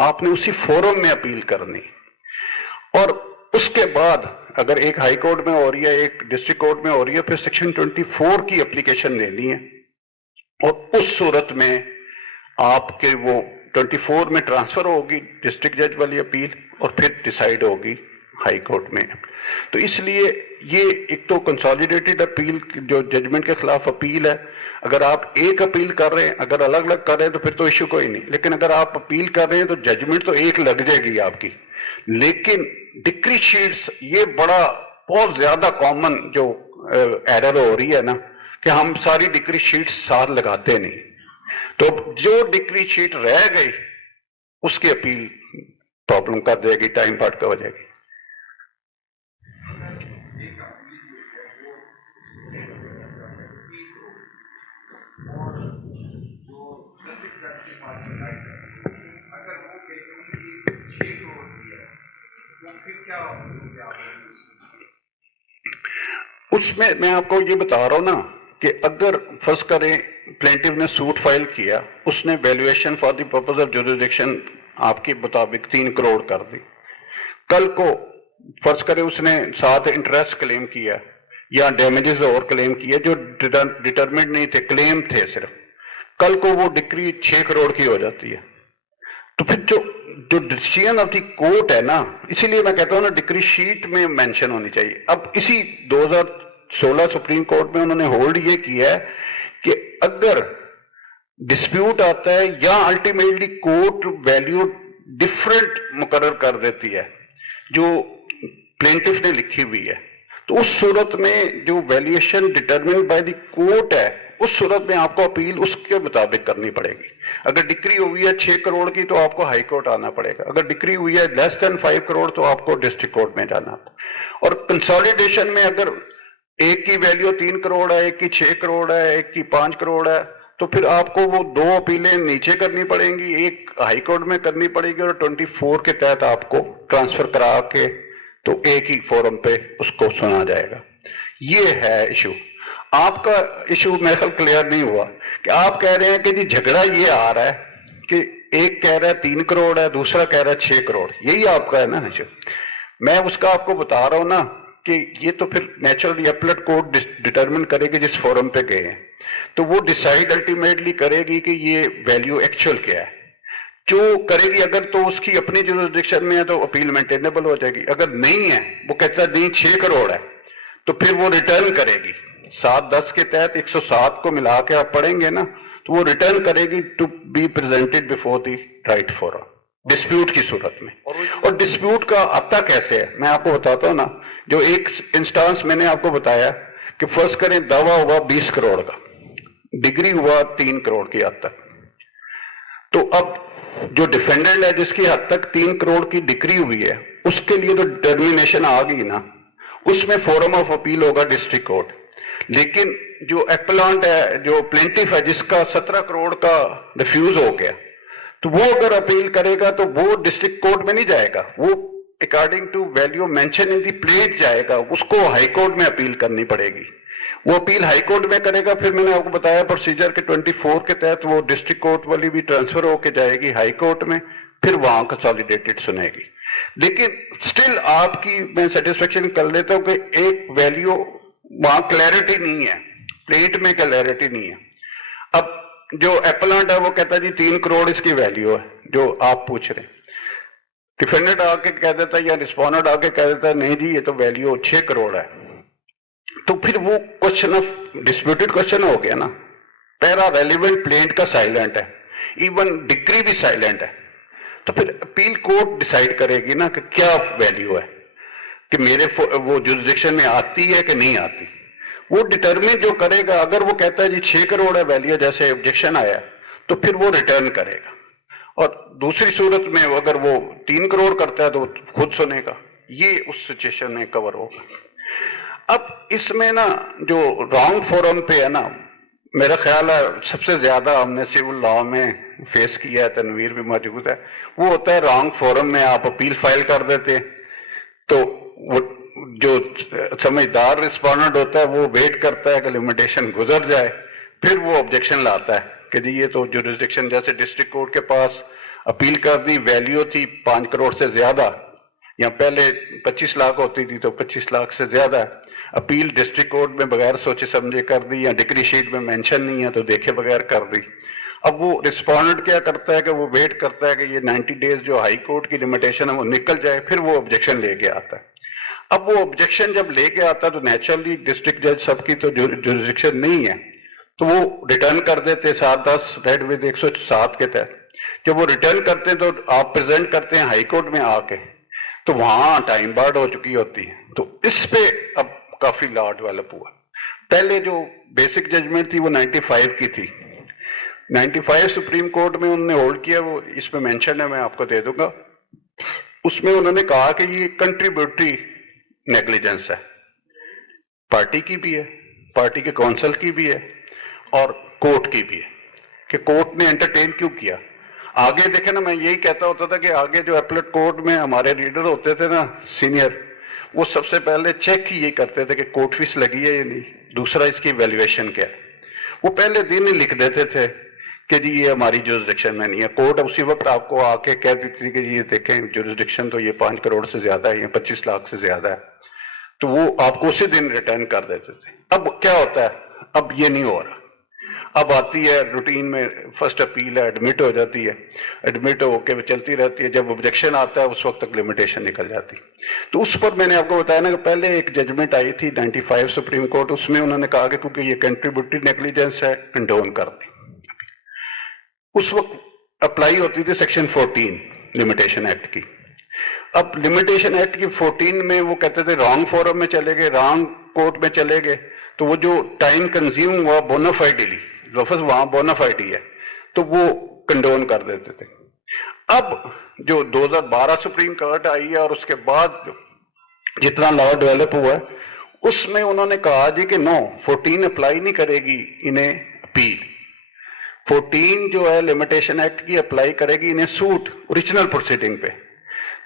آپ نے اسی فورم میں اپیل کرنی, اور اس کے بعد اگر ایک ہائی کورٹ میں ہو رہی ہے ایک ڈسٹرکٹ کورٹ میں ہو رہی ہے, پھر سیکشن 24 کی اپلیکیشن لینی ہے, اور اس صورت میں آپ کے وہ 24 میں ٹرانسفر ہوگی ڈسٹرکٹ جج والی اپیل اور پھر ڈیسائیڈ ہوگی ہائی کورٹ میں. تو اس لیے یہ ایک تو کنسالیڈیٹڈ اپیل جو ججمنٹ کے خلاف اپیل ہے, اگر آپ ایک اپیل کر رہے ہیں, اگر الگ الگ کر رہے ہیں تو پھر تو ایشو کوئی نہیں, لیکن اگر آپ اپیل کر رہے ہیں تو ججمنٹ تو ایک لگ جائے گی آپ کی. لیکن ڈکری شیٹس یہ بہت زیادہ کامن جو ایرر ہو رہی ہے نا, کہ ہم ساری ڈکری شیٹس ساتھ لگاتے نہیں, تو جو ڈکری شیٹ رہ گئی اس کی اپیل پرابلم کر دے گی, ٹائم پارٹ کا ہو جائے گی. اس میں آپ کو یہ بتا رہا ہوں نا کہ اگر فرض کریں پلینٹیو نے سوٹ فائل کیا, اس نے valuation for the purpose of jurisdiction آپ کے مطابق 3 کروڑ کر دی. کل کو فرض کریں اس نے ساتھ انٹرسٹ کلیم کیا یا ڈیمیجز اور کلیم کیا جو ڈٹرمنٹ نہیں تھے, کلیم تھے صرف, کل کو وہ ڈکری 6 کروڑ کی ہو جاتی ہے. تو پھر جو ڈیسیژن آف دی کورٹ ہے نا, اسی لیے میں کہتا ہوں نا ڈکری شیٹ میں مینشن ہونی چاہیے. اب اسی 2016 سپریم کورٹ میں انہوں نے ہولڈ یہ کیا ہے کہ اگر ڈسپیوٹ آتا ہے یا الٹیمیٹلی کورٹ ویلیو ڈفرینٹ مقرر کر دیتی ہے جو پلینٹف نے لکھی ہوئی ہے, تو اس صورت میں جو valuation determined by the court ہے اس صورت میں آپ کو اپیل اس کے مطابق کرنی پڑے گی. اگر ڈکری ہوئی ہے 6 کروڑ کی تو آپ کو ہائی کورٹ آنا پڑے گا, اگر ڈکری ہوئی ہے لیس دین 5 کروڑ تو آپ کو ڈسٹرکٹ کورٹ میں جانا. اور کنسالیڈیشن میں اگر ایک کی ویلیو 3 کروڑ ہے, ایک کی 6 کروڑ ہے, ایک کی 5 کروڑ ہے, تو پھر آپ کو وہ 2 اپیلیں نیچے کرنی پڑیں گی, ایک ہائی کورٹ میں کرنی پڑے گی, اور 24 کے تحت آپ کو ٹرانسفر کرا کے تو ایک ہی فورم پہ اس کو سنا جائے گا. یہ ہے ایشو. آپ کا ایشو میرے خیال کلیئر نہیں ہوا کہ آپ کہہ رہے ہیں کہ جی جھگڑا یہ آ رہا ہے کہ ایک کہہ رہا ہے 3 کروڑ ہے, دوسرا کہہ رہا ہے 6 کروڑ, یہی آپ کا ہے نا ایشو. میں اس کا آپ کو بتا رہا ہوں نا کہ یہ تو پھر نیچرلی اپلیٹ کورٹ ڈٹرمن کرے گی جس فورم پہ گئے ہیں, تو وہ ڈیسائیڈ الٹیمیٹلی کرے گی کہ یہ ویلیو ایکچوئل کیا ہے. جو کرے گی اگر تو اس کی اپنی جوریسڈکشن میں ہے تو اپیل مینٹینیبل ہو جائے گی, اگر نہیں ہے وہ کہتا ہے نہیں 6 کروڑ ہے تو پھر وہ ریٹرن کرے گی. 7-10 کے تحت 107 کو ملا کے آپ پڑھیں گے نا تو وہ ریٹرن کرے گی to be presented before the right forum dispute کی صورت میں. اور ڈسپیوٹ کا آتا کیسے ہے میں آپ کو بتاتا ہوں نا. جو ایک انسٹانس میں نے آپ کو بتایا کہ فرض کریں دعویٰ ہوا 20 کروڑ کا, ڈگری ہوا 3 کروڑ کی حد تک. تو اب جو ڈیفینڈنٹ ہے جس کی حد تک 3 کروڑ کی ڈگری ہوئی ہے اس کے لیے تو ڈٹرمینیشن آ گئی نا, اس میں فورم آف اپیل ہوگا ڈسٹرکٹ کورٹ. لیکن جو ایپلانٹ ہے جو پلینٹیف ہے جس کا 17 کروڑ کا ریفیوز ہو گیا, تو وہ اگر اپیل کرے گا تو وہ ڈسٹرکٹ کورٹ میں نہیں جائے گا, وہ according to value mention in the plaint جائے گا, اس کو ہائی کورٹ میں اپیل کرنی پڑے گی. وہ اپیل ہائی کورٹ میں کرے گا, پھر میں نے آپ کو بتایا پروسیجر کے 24 کے تحت وہ ڈسٹرکٹ کورٹ والی بھی ٹرانسفر ہو کے جائے گی ہائی کورٹ میں, پھر وہاں کنسالیڈیٹڈ سنے گی. لیکن سٹل آپ کی میں سیٹسفیکشن کر لیتا ہوں کہ ایک ویلیو وہاں کلیئرٹی نہیں ہے, پلیٹ میں کلیئرٹی نہیں ہے. اب جو ایپلانٹ ہے وہ کہتا ہے جی 3 کروڑ اس کی ویلیو ہے جو آپ پوچھ رہے ہیں. ڈیفینڈنٹ آ کے کہہ دیتا ہے یا رسپونڈنٹ آ کے کہہ دیتا ہے نہیں جی یہ تو ویلیو 6 کروڑ ہے. تو پھر وہ کوشچن آف ڈسپیوٹڈ کوشچن ہو گیا نا. پیرا ریلیونٹ پلینٹ کا سائلنٹ ہے, ایون ڈگری بھی سائلنٹ ہے. تو پھر اپیل کورٹ ڈیسائیڈ کرے گی نا کہ کیا ویلیو ہے, کہ میرے وہ جورسڈکشن میں آتی ہے کہ نہیں آتی. وہ ڈٹرمن جو کرے گا, اگر وہ کہتا ہے جی 6 کروڑ ہے ویلیو جیسے آبجیکشن آیا, تو پھر وہ ریٹرن کرے گا. اور دوسری صورت میں اگر وہ 3 کروڑ کرتا ہے تو خود سنے گا. یہ اس سچویشن میں کور ہوگا. اب اس میں نا جو رانگ فورم پہ ہے نا, میرا خیال ہے سب سے زیادہ ہم نے سول لا میں فیس کیا ہے, تنویر بھی موجود ہے, وہ ہوتا ہے رانگ فورم میں آپ اپیل فائل کر دیتے ہیں. تو وہ جو سمجھدار رسپونڈنٹ ہوتا ہے وہ ویٹ کرتا ہے کہ لمیٹیشن گزر جائے, پھر وہ آبجیکشن لاتا ہے کہ جی یہ تو جورسڈکشن جیسے ڈسٹرکٹ کورٹ کے پاس اپیل کر دی, ویلیو تھی 5 کروڑ سے زیادہ, یا پہلے 25 لاکھ ہوتی تھی تو 25 لاکھ سے زیادہ ہے. اپیل ڈسٹرکٹ کورٹ میں بغیر سوچے سمجھے کر دی, یا ڈگری شیٹ میں مینشن نہیں ہے تو دیکھے بغیر کر دی. اب وہ رسپونڈنٹ کیا کرتا ہے کہ وہ ویٹ کرتا ہے کہ یہ 90 ڈیز جو ہائی کورٹ کی لمیٹیشن ہے وہ نکل جائے, پھر وہ آبجیکشن لے کے آتا ہے. اب وہ آبجیکشن جب لے کے آتا ہے تو نیچرلی ڈسٹرکٹ جج سب کی تو جورسڈکشن نہیں ہے, تو وہ ریٹرن کر دیتے 710 ریڈ ود 107 کے تحت. جب وہ ریٹرن کرتے ہیں تو آپ پریزنٹ کرتے ہیں ہائی کورٹ میں آ کے, تو وہاں ٹائم بارڈ ہو چکی ہوتی ہے. تو اس پہ اب کافی لا ڈیولپ ہوا. پہلے جو بیسک ججمنٹ تھی وہ 95 کی تھی. 95 سپریم کورٹ میں انہوں نے ہولڈ کیا, وہ اس میں مینشن ہے, میں آپ کو دے دوں گا. اس میں انہوں نے کہا کہ یہ کنٹریبیوٹری نیگلیجنس ہے, پارٹی کی بھی ہے, پارٹی کے کونسل کی بھی ہے, اور کورٹ کی بھی ہے, کہ کورٹ نے انٹرٹین کیوں کیا. آگے دیکھیں نا, میں یہی کہتا ہوتا تھا کہ آگے جو اپلیٹ کورٹ میں ہمارے ریڈر ہوتے تھے نا سینئر, وہ سب سے پہلے چیک ہی یہی کرتے تھے کہ کورٹ فیس لگی ہے یا نہیں, دوسرا اس کی ویلیویشن کیا ہے. وہ پہلے دن ہی لکھ دیتے تھے کہ جی یہ ہماری جورسڈکشن میں نہیں ہے. کورٹ اسی وقت آپ کو آ کے کہہ دیتی تھی کہ جی یہ دیکھیں جورسڈکشن تو یہ 5 کروڑ سے زیادہ ہے یا 25 لاکھ سے زیادہ ہے, تو وہ آپ کو اسی دن ریٹرن کر دیتے تھے. اب کیا ہوتا ہے, اب یہ نہیں ہو رہا. اب آتی ہے روٹین میں فرسٹ اپیل ہے, ایڈمٹ ہو جاتی ہے, ایڈمٹ ہو کے چلتی رہتی ہے. جب آبجیکشن آتا ہے اس وقت تک لمیٹیشن نکل جاتی. تو اس پر میں نے آپ کو بتایا نا کہ پہلے ایک ججمنٹ آئی تھی 95 سپریم کورٹ, اس میں انہوں نے کہا کہ کیونکہ یہ کنٹریبیوٹری نیگلیجنس ہے کنڈون کر دی. اس وقت اپلائی ہوتی تھی سیکشن 14 لمیٹیشن ایکٹ کی. اب لمیٹیشن ایکٹ کی 14 میں وہ کہتے تھے رانگ فورم میں چلے گئے, رانگ کورٹ میں چلے گئے, تو وہ جو ٹائم کنزیوم ہوا بونافائڈلی, لفظ وہاں بونافائڈی ہے, تو وہ کنڈون کر دیتے تھے. اب جو 2012 سپریم کورٹ آئی ہے اور اس کے بعد جتنا لا ڈیولپ ہوا ہے, اس میں انہوں نے کہا جی کہ نو 14 اپلائی نہیں کرے گی انہیں اپیل. 14 جو ہے لمیٹیشن ایکٹ کی اپلائی کرے گی انہیں سوٹ اوریجنل پروسیڈنگ پہ,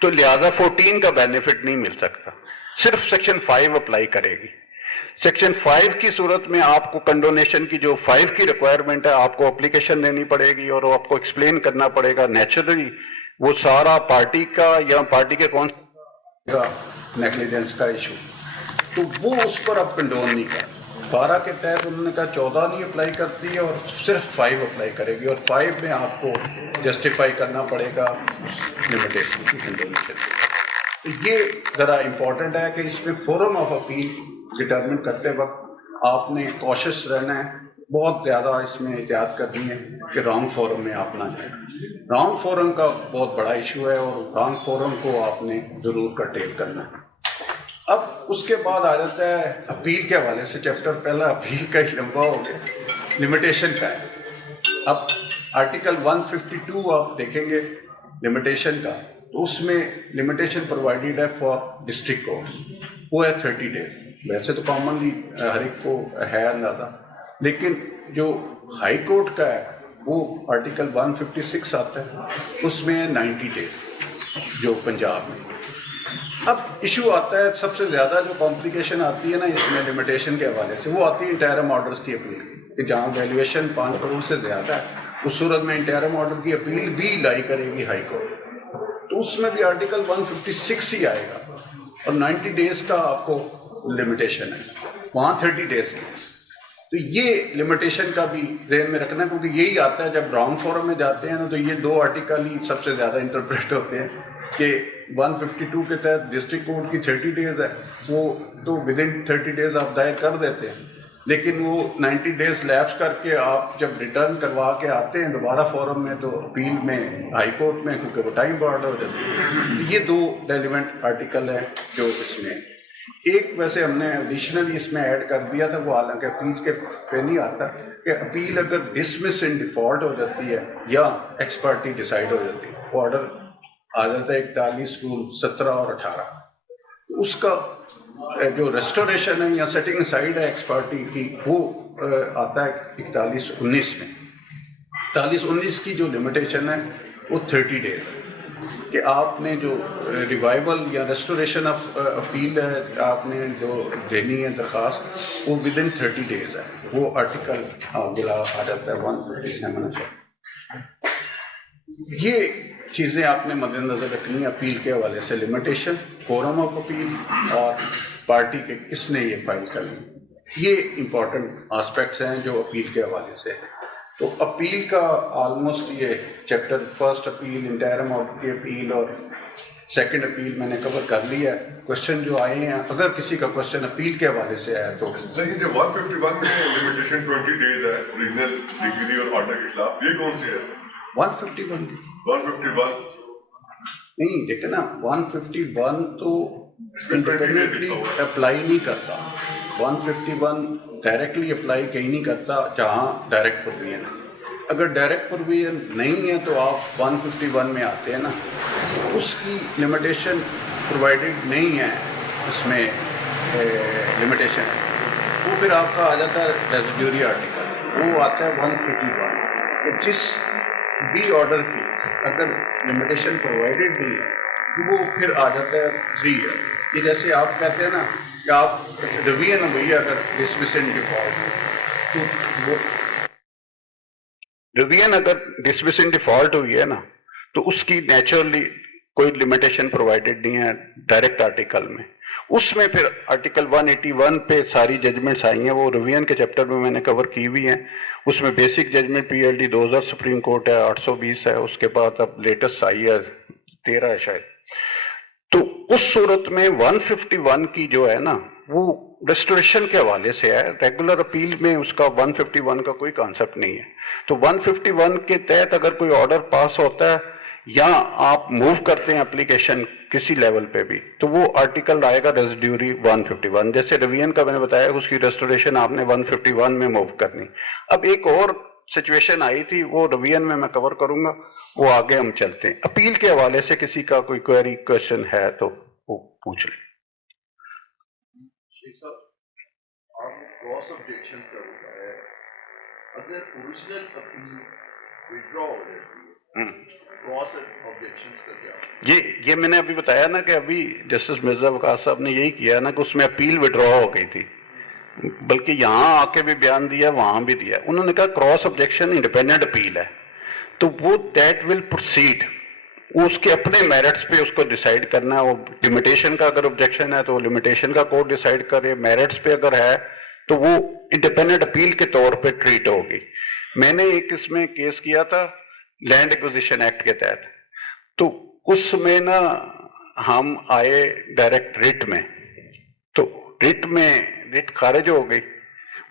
تو لہذا 14 کا بینیفٹ نہیں مل سکتا, صرف سیکشن 5 اپلائی کرے گی. سیکشن 5 کی صورت میں آپ کو کنڈونیشن کی جو 5 کی ریکوائرمنٹ ہے آپ کو اپلیکیشن دینی پڑے گی اور آپ کو ایکسپلین کرنا پڑے گا. نیچرلی وہ سارا پارٹی کا یا پارٹی کے کون کا نیگلیجنس کا ایشو, تو وہ اس پر اب کنڈون نہیں کر. 12 کے تحت انہوں نے کہا 14 نہیں اپلائی کرتی ہے اور صرف 5 اپلائی کرے گی, اور 5 میں آپ کو جسٹیفائی کرنا پڑے گا لمیٹیشن کی کنڈونیشن. یہ ذرا امپورٹنٹ ہے کہ اس میں فورم آف اپیل ڈٹرمن کرتے وقت آپ نے کوشش رہنا ہے بہت زیادہ اس میں احتیاط کرنی ہے کہ رانگ فورم میں آپ نہ جائیں. رانگ فورم کا بہت بڑا ایشو ہے اور رانگ فورم کو آپ نے ضرور کرٹیل کرنا ہے. اب اس کے بعد آ جاتا ہے اپیل کے حوالے سے چیپٹر. پہلا اپیل کا ہی لمبا ہو گیا, لمیٹیشن کا ہے. اب آرٹیکل 152 آپ دیکھیں گے لمیٹیشن کا, تو اس میں لمیٹیشن پرووائڈیڈ ہے فار ڈسٹرکٹ کورٹ, وہ ہے 30 days. ویسے تو کامنلی ہر ایک کو ہے اندازہ, لیکن جو ہائی کورٹ کا ہے وہ آرٹیکل 156 آتا ہے, اس میں ہے 90 days جو پنجاب میں. اب ایشو آتا ہے سب سے زیادہ جو کمپلیکیشن آتی ہے نا اس میں لمیٹیشن کے حوالے سے, وہ آتی ہے انٹرم آرڈرس کی اپیل, کہ جہاں ویلیویشن 5 کروڑ سے زیادہ ہے اس صورت میں انٹرم آرڈر کی اپیل بھی لائی کرے گی ہائی کورٹ, تو اس میں بھی آرٹیکل 156 ہی آئے گا, اور 90 days کا آپ کو لمیٹیشن ہے, وہاں 30 days کی. تو یہ لمیٹیشن کا بھی ذہن میں رکھنا ہے, کیونکہ یہی آتا ہے جب رانگ فورم میں جاتے ہیں نا, تو یہ 2 آرٹیکل ہی سب سے زیادہ انٹرپریٹ ہوتے ہیں کہ 152 کے تحت ڈسٹرکٹ کورٹ کی 30 days ہے, وہ تو ود ان 30 days آپ دائر کر دیتے ہیں, لیکن وہ 90 days لیپس کر کے آپ جب ریٹرن کروا کے آتے ہیں دوبارہ فورم میں, تو اپیل میں ہائی کورٹ میں, کیونکہ وہ ٹائم بارڈ ہو جاتی ہے. یہ 2 ریلیونٹ آرٹیکل ہیں جو اس میں. ایک ویسے ہم نے ایڈیشنلی اس میں ایڈ کر دیا تھا, وہ حالانکہ اپیل کے پہ نہیں آتا, کہ اپیل اگر ڈسمس ان ڈیفالٹ ہو جاتی ہے یا ایکس پارٹی ڈیسائیڈ ہو جاتی ہے, وہ آرڈر آ جاتا ہے 41 رول 17 اور 18, اس کا جو ریسٹوریشن ہے یا سیٹنگ اسائڈ ہے ایکس پارٹی کی, وہ آتا ہے 41-19 میں. 41-19 کی جو لمیٹیشن ہے وہ 30 days ہے, کہ آپ نے جو ریوائول یا ریسٹوریشن آف اپیل ہے آپ نے جو دینی ہے درخواست, وہ ود ان 30 days ہے. وہ آرٹیکل بلا آ جاتا ہے 157. یہ چیزیں آپ نے مد نظر رکھنی ہیں اپیل کے حوالے سے, لمیٹیشن, فورم آف اپیل, اور پارٹی کے کس نے یہ فائل کرنی. یہ امپورٹنٹ آسپیکٹس ہیں جو اپیل کے حوالے سے ہیں. تو اپیل کا آلموسٹ یہ chapter, first appeal, interim order کی اپیل اور سیکنڈ اپیل میں نے کور کر لیا ہے. کوشچن جو آئے ہیں, اگر کسی کا کوشچن اپیل کے حوالے سے آیا تو. صحیح, جو 151 میں لمیٹیشن 20 days ہے اوریجنل ڈگری اور آرڈر کے خلاف, یہ کون سی ہے؟ 151 151 نہیں, دیکھیں نا 151 تو انڈیپینڈنٹلی اپلائی نہیں کرتا. 151 ڈائریکٹلی اپلائی کہیں نہیں کرتا جہاں ڈائریکٹ پروویژن ہے. اگر ڈائریکٹ پروویژن نہیں ہے تو آپ 151 میں آتے ہیں نا, اس کی لمیٹیشن پرووائڈیڈ نہیں ہے, اس میں لمیٹیشن ہے, وہ پھر آپ کا آ جاتا ہے ریزیڈیوری آرٹیکل, وہ آتا ہے 151. کہ جس بھی آرڈر کی اگر لمیٹیشن پرووائڈیڈ نہیں ہے وہ پھر آ جاتا ہے 3 year. یہ جیسے آپ کہتے ہیں نا کہ آپ ریویژن ہوئی ہے اگر ڈسمس ان ڈیفالٹ, تو وہ ریویژن اگر ڈسمس ان ڈیفالٹ ہوئی ہے نا, تو اس کی نیچرلی کوئی لمیٹیشن پرووائڈیڈ نہیں ہے ڈائریکٹ آرٹیکل میں. اس میں پھر آرٹیکل 181 پہ ساری ججمنٹس آئی ہیں, وہ ریویژن کے چیپٹر میں نے کور کی ہوئی ہیں. اس میں basic judgment PLD 2000 supreme court ہے, 820 ہے, اس کے بعد اب لیٹسٹ آئی ہے 13 ہے شاید. تو اس صورت میں 151 کی جو ہے نا وہ ریسٹوریشن کے حوالے سے ہے, ریگولر اپیل میں اس کا 151 کا کوئی کانسیپٹ نہیں ہے. تو 151 کے تحت اگر کوئی آرڈر پاس ہوتا ہے یا آپ موو کرتے ہیں اپلیکیشن کسی لیول پہ بھی, تو وہ آرٹیکل آئے گا ریزیڈیوری 151. جیسے ریویژن کا میں نے بتایا اس کی ریسٹوریشن آپ نے 151 میں موو کرنی. اب ایک اور سچویشن آئی تھی, وہ ریویژن میں کور کروں گا, وہ آگے ہم چلتے ہیں. اپیل کے حوالے سے کسی کا کوئی کوئری کوشچن ہے تو وہ پوچھ لیں. شیخ صاحب, آپ نے کراس آبجیکشنز کا بتایا ہے, اگر اوریجنل اپیل وڈرا ہو جاتی ہے, کراس آبجیکشنز کا کیا؟ یہ میں نے ابھی بتایا نا کہ ابھی جسٹس مرزا وقاص صاحب نے یہی کیا نا کہ اس میں اپیل وڈرا ہو گئی تھی, بلکہ یہاں آ کے بھی بیان دیا, وہاں بھی دیا. انہوں نے کہا کراس آبجیکشن انڈیپینڈنٹ اپیل ہے, تو وہ دیٹ ول پروسیڈ, وہ اس کے اپنے میرٹس پہ اس کو ڈیسائیڈ کرنا ہے. وہ لمیٹیشن کا اگر آبجیکشن ہے تو لمیٹیشن کا کورٹ ڈیسائیڈ کرے, میرٹس پہ اگر ہے تو وہ انڈیپینڈنٹ اپیل کے طور پہ ٹریٹ ہوگی. میں نے ایک اس میں کیس کیا تھا لینڈ ایکوزیشن ایکٹ کے تحت, تو اس میں نا ہم آئے ڈائریکٹ ریٹ میں, تو ریٹ میں ریٹ خارج ہو گئی,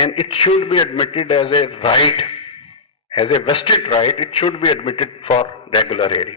and it should be admitted as a right, as a vested right, it should be admitted for regular hearing.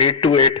828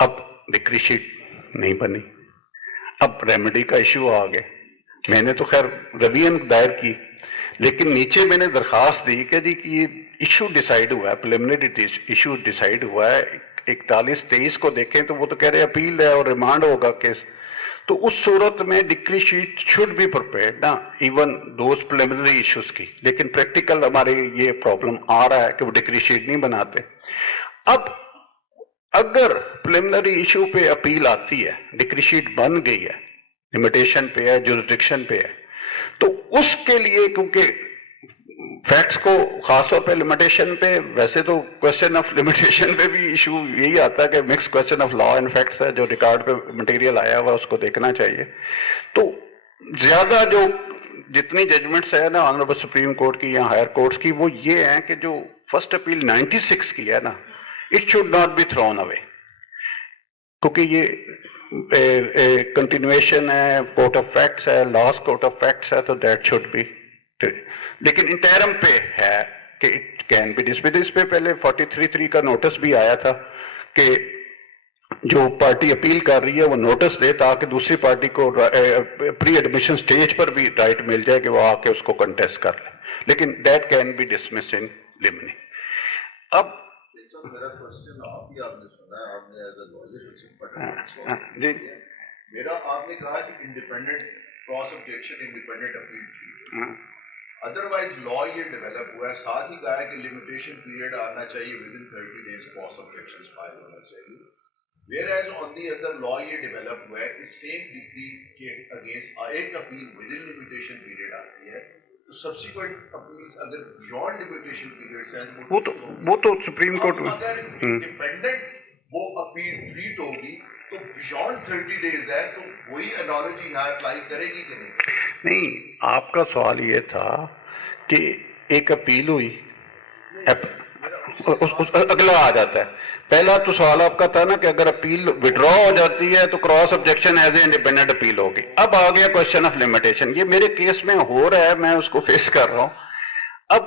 اب ڈکری شیٹ نہیں بنی, اب ریمیڈی کا ایشو آ گیا. میں نے تو خیر ریویژن دائر کی, لیکن نیچے میں نے درخواست دی کہ جی یہ ایشو ڈیسائیڈ ہوا ہے, پریلیمنری ایشو ڈیسائیڈ ہوا ہے, 41-23 کو دیکھیں تو وہ تو کہہ رہے اپیل ہے اور ریمانڈ ہوگا کیس. تو اس صورت میں decree sheet should be prepared نا, ایون دوز پریلیمنری ایشوز کی. لیکن پریکٹیکل ہمارے یہ پرابلم آ رہا ہے کہ وہ ڈکری شیٹ نہیں بناتے. اب اگر پریلیمنری ایشو پہ اپیل آتی ہے, ڈکری شیٹ بن گئی ہے, لمیٹیشن پہ ہے, جورسڈکشن پہ ہے, تو اس کے لیے کیونکہ فیکٹس کو خاص طور پہ لمیٹیشن پہ, ویسے تو کوشچن آف لمیٹیشن پہ بھی ایشو یہی آتا ہے کہ mix question of law and facts ہے, جو ریکارڈ پہ مٹیریل آیا ہوا اس کو دیکھنا چاہیے. تو زیادہ جو جتنی ججمنٹس ہے نا آنریبل سپریم کورٹ کی یا ہائر کورٹس کی, وہ یہ ہیں کہ جو فرسٹ اپیل 96 کی ہے نا, it should not be thrown away, کیونکہ یہ کنٹینویشن ہے, کورٹ آف فیکٹس ہے, لاسٹ کورٹ آف فیکٹس ہے, تو دیٹ شوڈ بی. لیکن انٹرم پہ ہے کہ اٹ کین بی ڈسپیڈ. اس پہ پہلے 43(3) کا نوٹس بھی آیا تھا کہ جو پارٹی اپیل کر رہی ہے وہ نوٹس دے تاکہ دوسری پارٹی کو پری ایڈمیشن سٹیج پر بھی رائٹ مل جائے کہ وہ آ کے اس کو کنٹیسٹ کر لے. لیکن دیٹ کین بی ڈسمس ان لیمنی. اب میرا کوشچن آپ نے سنا ہے, آپ نے ایز اے لائر جی میرا آپ نے کہا کہ independent cross objection independent appeal تھی, ادروائز لا یہ ڈیولپ ہوا ہے. ساتھ ہی کہا ہے کہ لمیٹیشن پیریڈ آنا چاہیے, within 30 days cross objection file ہونا چاہیے. Whereas on the other law یہ ڈیولپ ہوا ہے کہ سیم ڈگری کے اگینسٹ ایک appeal within limitation period آتی ہے, تو سبسیکوینٹ اپیلز اگر بیونڈ لمیٹیشن پیریڈ ہیں وہ تو سپریم کورٹ میں اگر انڈیپینڈنٹ وہ اپیل ٹریٹ ہوگی تو بیونڈ 30 days ہے, تو وہی انالوجی یہاں اپلائی کرے گی کہ نہیں؟ آپ کا سوال یہ تھا کہ ایک اپیل ہوئی, اگلا آ جاتا ہے. پہلا تو سوال آپ کا تھا نا کہ اگر اپیل وڈرا ہو جاتی ہے تو cross objection as a independent appeal ہوگی. اب آ گیا کوشچن آف لمیٹیشن. یہ میرے کیس میں ہو رہا ہے, میں اس کو فیس کر رہا ہوں. اب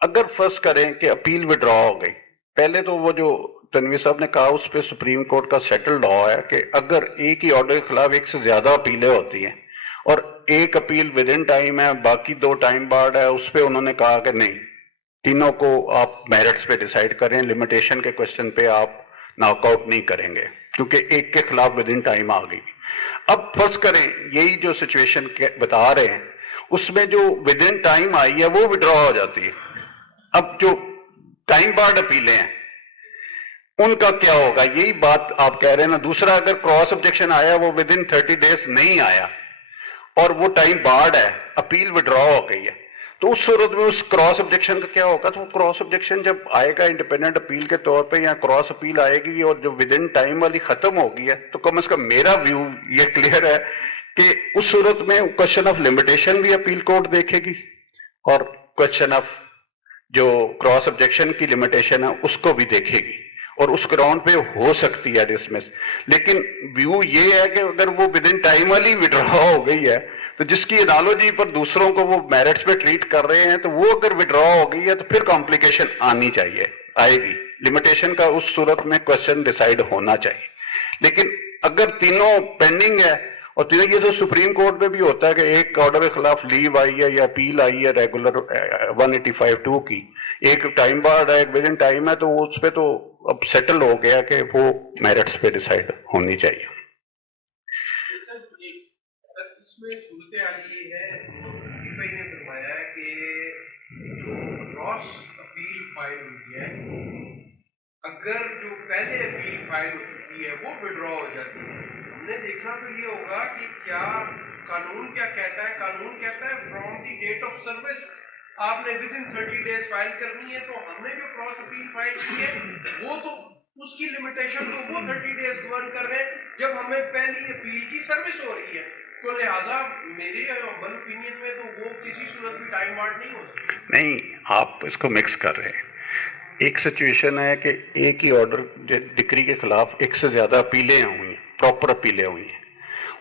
اگر فرض کریں کہ اپیل وڈرا ہو گئی, پہلے تو وہ جو تنویر صاحب نے کہا اس پہ سپریم کورٹ کا سیٹل لا ہے کہ اگر ایک ہی آرڈر کے خلاف ایک سے زیادہ اپیلیں ہوتی ہیں اور ایک اپیل ود ان ٹائم ہے, باقی 2 ٹائم بارڈ ہے, اس پہ انہوں نے کہا کہ نہیں, تینوں کو آپ میرٹس پہ ڈیسائیڈ کریں, لمیٹیشن کے کوشچن پہ آپ ناک آؤٹ نہیں کریں گے کیونکہ ایک کے خلاف ود ان ٹائم آ گئی. اب فرض کریں یہی جو سچویشن بتا رہے ہیں اس میں جو ود ان ٹائم آئی ہے وہ وڈرا ہو جاتی ہے. اب جو ٹائم بارڈ اپیلیں ہیں ان کا کیا ہوگا, یہی بات آپ کہہ رہے ہیں نا. دوسرا اگر کراس آبجیکشن آیا وہ ود ان 30 days نہیں آیا اور وہ ٹائم بارڈ ہے, اپیل وڈرا ہو گئی ہے, تو اس صورت میں اس کراس آبجیکشن کا کیا ہوگا؟ تو کراس آبجیکشن جب آئے گا انڈیپینڈنٹ اپیل کے طور پہ یا کراس اپیل آئے گی اور جو ود ان ٹائم والی ختم ہو گئی ہے, تو کم از کم میرا ویو یہ کلیئر ہے کہ اس صورت میں کوشچن آف لمیٹیشن بھی اپیل کورٹ دیکھے گی اور کوشچن آف جو کراس آبجیکشن کی لمیٹیشن ہے اس کو بھی دیکھے گی, اور اس گراؤنڈ پہ ہو سکتی ہے ڈسمس. لیکن ویو یہ ہے کہ اگر وہ ود ان ٹائم والی وڈرا ہو گئی ہے تو جس کی انالوجی پر دوسروں کو وہ میرٹس پہ ٹریٹ کر رہے ہیں, تو وہ اگر وڈرا ہو گئی ہے تو پھر کمپلیکیشن آنی چاہیے, آئے گی. لمیٹیشن کا اس صورت میں کوشچن ڈیسائیڈ ہونا چاہیے. لیکن اگر تینوں پینڈنگ ہے, اور تینوں, یہ تو سپریم کورٹ میں بھی ہوتا ہے کہ ایک آرڈر کے خلاف لیو آئی ہے یا اپیل آئی ہے ریگولر 185(2) کی, ایک ٹائم بارڈ ہے, ایک ود ان ٹائم ہے, تو اس پہ تو اب سیٹل ہو گیا کہ وہ میرٹس پہ ڈیسائیڈ ہونی چاہیے. اس میں صورتحال یہ ہے, بھائی نے فرمایا کہ جو کراس اپیل فائل ہوئی ہے, اگر جو پہلے اپیل فائل ہو چکی ہے وہ وڈرا ہو جاتی ہے. ہم نے دیکھا تو یہ ہوگا کہ کیا قانون کیا کہتا ہے. قانون کہتا ہے from the date of service آپ نے ود ان 30 days فائل کرنی ہے. تو ہم نے جو کراس اپیل فائل کی ہے وہ تو اس کی لمیٹیشن تو وہ 30 days گورن کر رہے ہیں جب ہمیں پہلی اپیل کی سروس ہو رہی ہے. تو لہٰذا میرے ون اوپینین میں تو وہ کسی صورت بھی ٹائم بارڈ نہیں ہو سکتی. نہیں, آپ اس کو مکس کر رہے ہیں. ایک سچویشن ہے کہ ایک ہی آرڈر ڈکری کے خلاف ایک سے زیادہ اپیلیں ہوئی ہیں, پراپر اپیلیں ہوئی ہیں,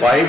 5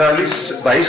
41-22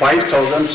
5000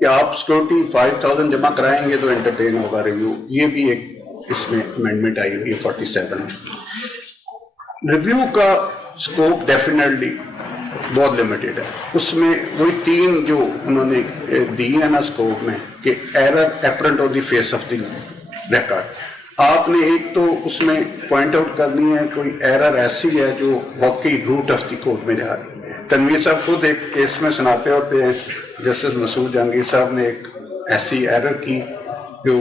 کہ آپ سیکورٹی 5000 جمع کرائیں گے تو انٹرٹین ہوگا ریویو. یہ بھی ایک اس میں امینڈمنٹ آئی ہوئی 47. ریویو کا اسکوپ ڈیفینیٹلی بہت لمیٹیڈ ہے. اس میں وہی 3 جو انہوں نے دی ہے نا اسکوپ میں کہ error apparent on the face of the record. آپ نے ایک تو اس میں پوائنٹ آؤٹ کرنی ہے کوئی ایرر ایسی ہے جو واقعی روٹ آف دی کوڈ میں جا رہی ہے. تنویر صاحب خود ایک کیس میں سناتے ہوتے ہیں, جسٹس مسعود جہانگیر صاحب نے ایک ایسی ایرر کی جو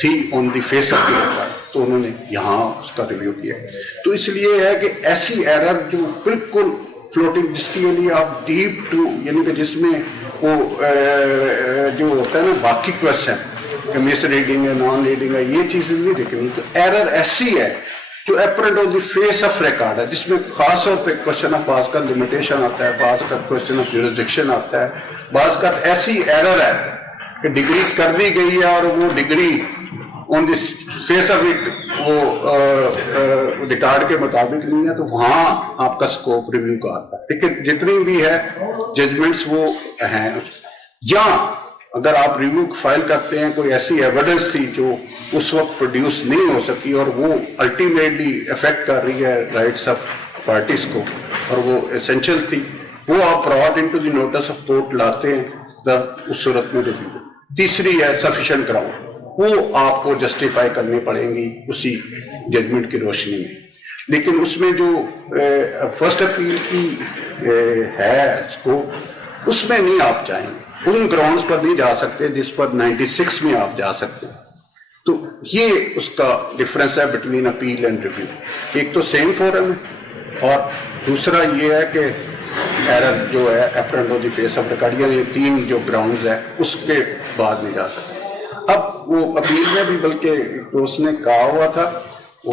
تھی on the face of the record, تو انہوں نے یہاں اس کا ریویو کیا. تو اس لیے ہے کہ ایسی ایرر جو بالکل فلوٹنگ, جس کے لیے آپ ڈیپ ٹو یعنی کہ جس میں وہ جو ہوتا ہے نا باقی کوشچن کہ مس ریڈنگ ہے نان ریڈنگ ہے یہ چیزیں نہیں دیکھنی. تو ایرر ایسی ہے جو apparent on the face of record ہے, جس میں خاص طور پہ کوشچن آف بعض کا لمیٹیشن آتا ہے, بعض کا کوشچن آف جورسڈکشن آتا ہے, بعض کا ایسی ایرر ہے کہ ڈگری کر دی گئی ہے اور وہ degree on the face of it وہ ریکارڈ کے مطابق نہیں ہے. تو وہاں آپ کا اسکوپ ریویو کا آتا ہے. لیکن جتنی بھی ہے ججمنٹس وہ ہیں. یا اگر آپ ریویو فائل کرتے ہیں کوئی ایسی ایویڈنس تھی جو اس وقت پروڈیوس نہیں ہو سکی اور وہ الٹیمیٹلی افیکٹ کر رہی ہے رائٹس آف پارٹیز کو اور وہ اسینشیل تھی, وہ آپ brought into the notice of court لاتے ہیں اس صورت میں ریویو. تیسری ہے سفیشینٹ گراؤنڈ, وہ آپ کو جسٹیفائی کرنی پڑیں گی اسی ججمنٹ کی روشنی میں. لیکن اس میں جو فرسٹ اپیل کی ہے اسکوپ اس میں نہیں آپ جائیں گے, ان گراؤنڈز پر نہیں جا سکتے جس پر 96 میں آپ جا سکتے ہیں. تو یہ اس کا ڈفرینس ہے بٹوین اپیل اینڈ ریویو. ایک تو سیم فورم ہے اور دوسرا یہ ہے کہ ایرر جو ہے apparent on the face of record, یعنی 3 جو گراؤنڈز ہیں اس کے بعد نہیں جا سکتے. اب وہ اپیل میں بھی بلکہ تو اس نے کہا ہوا تھا وہ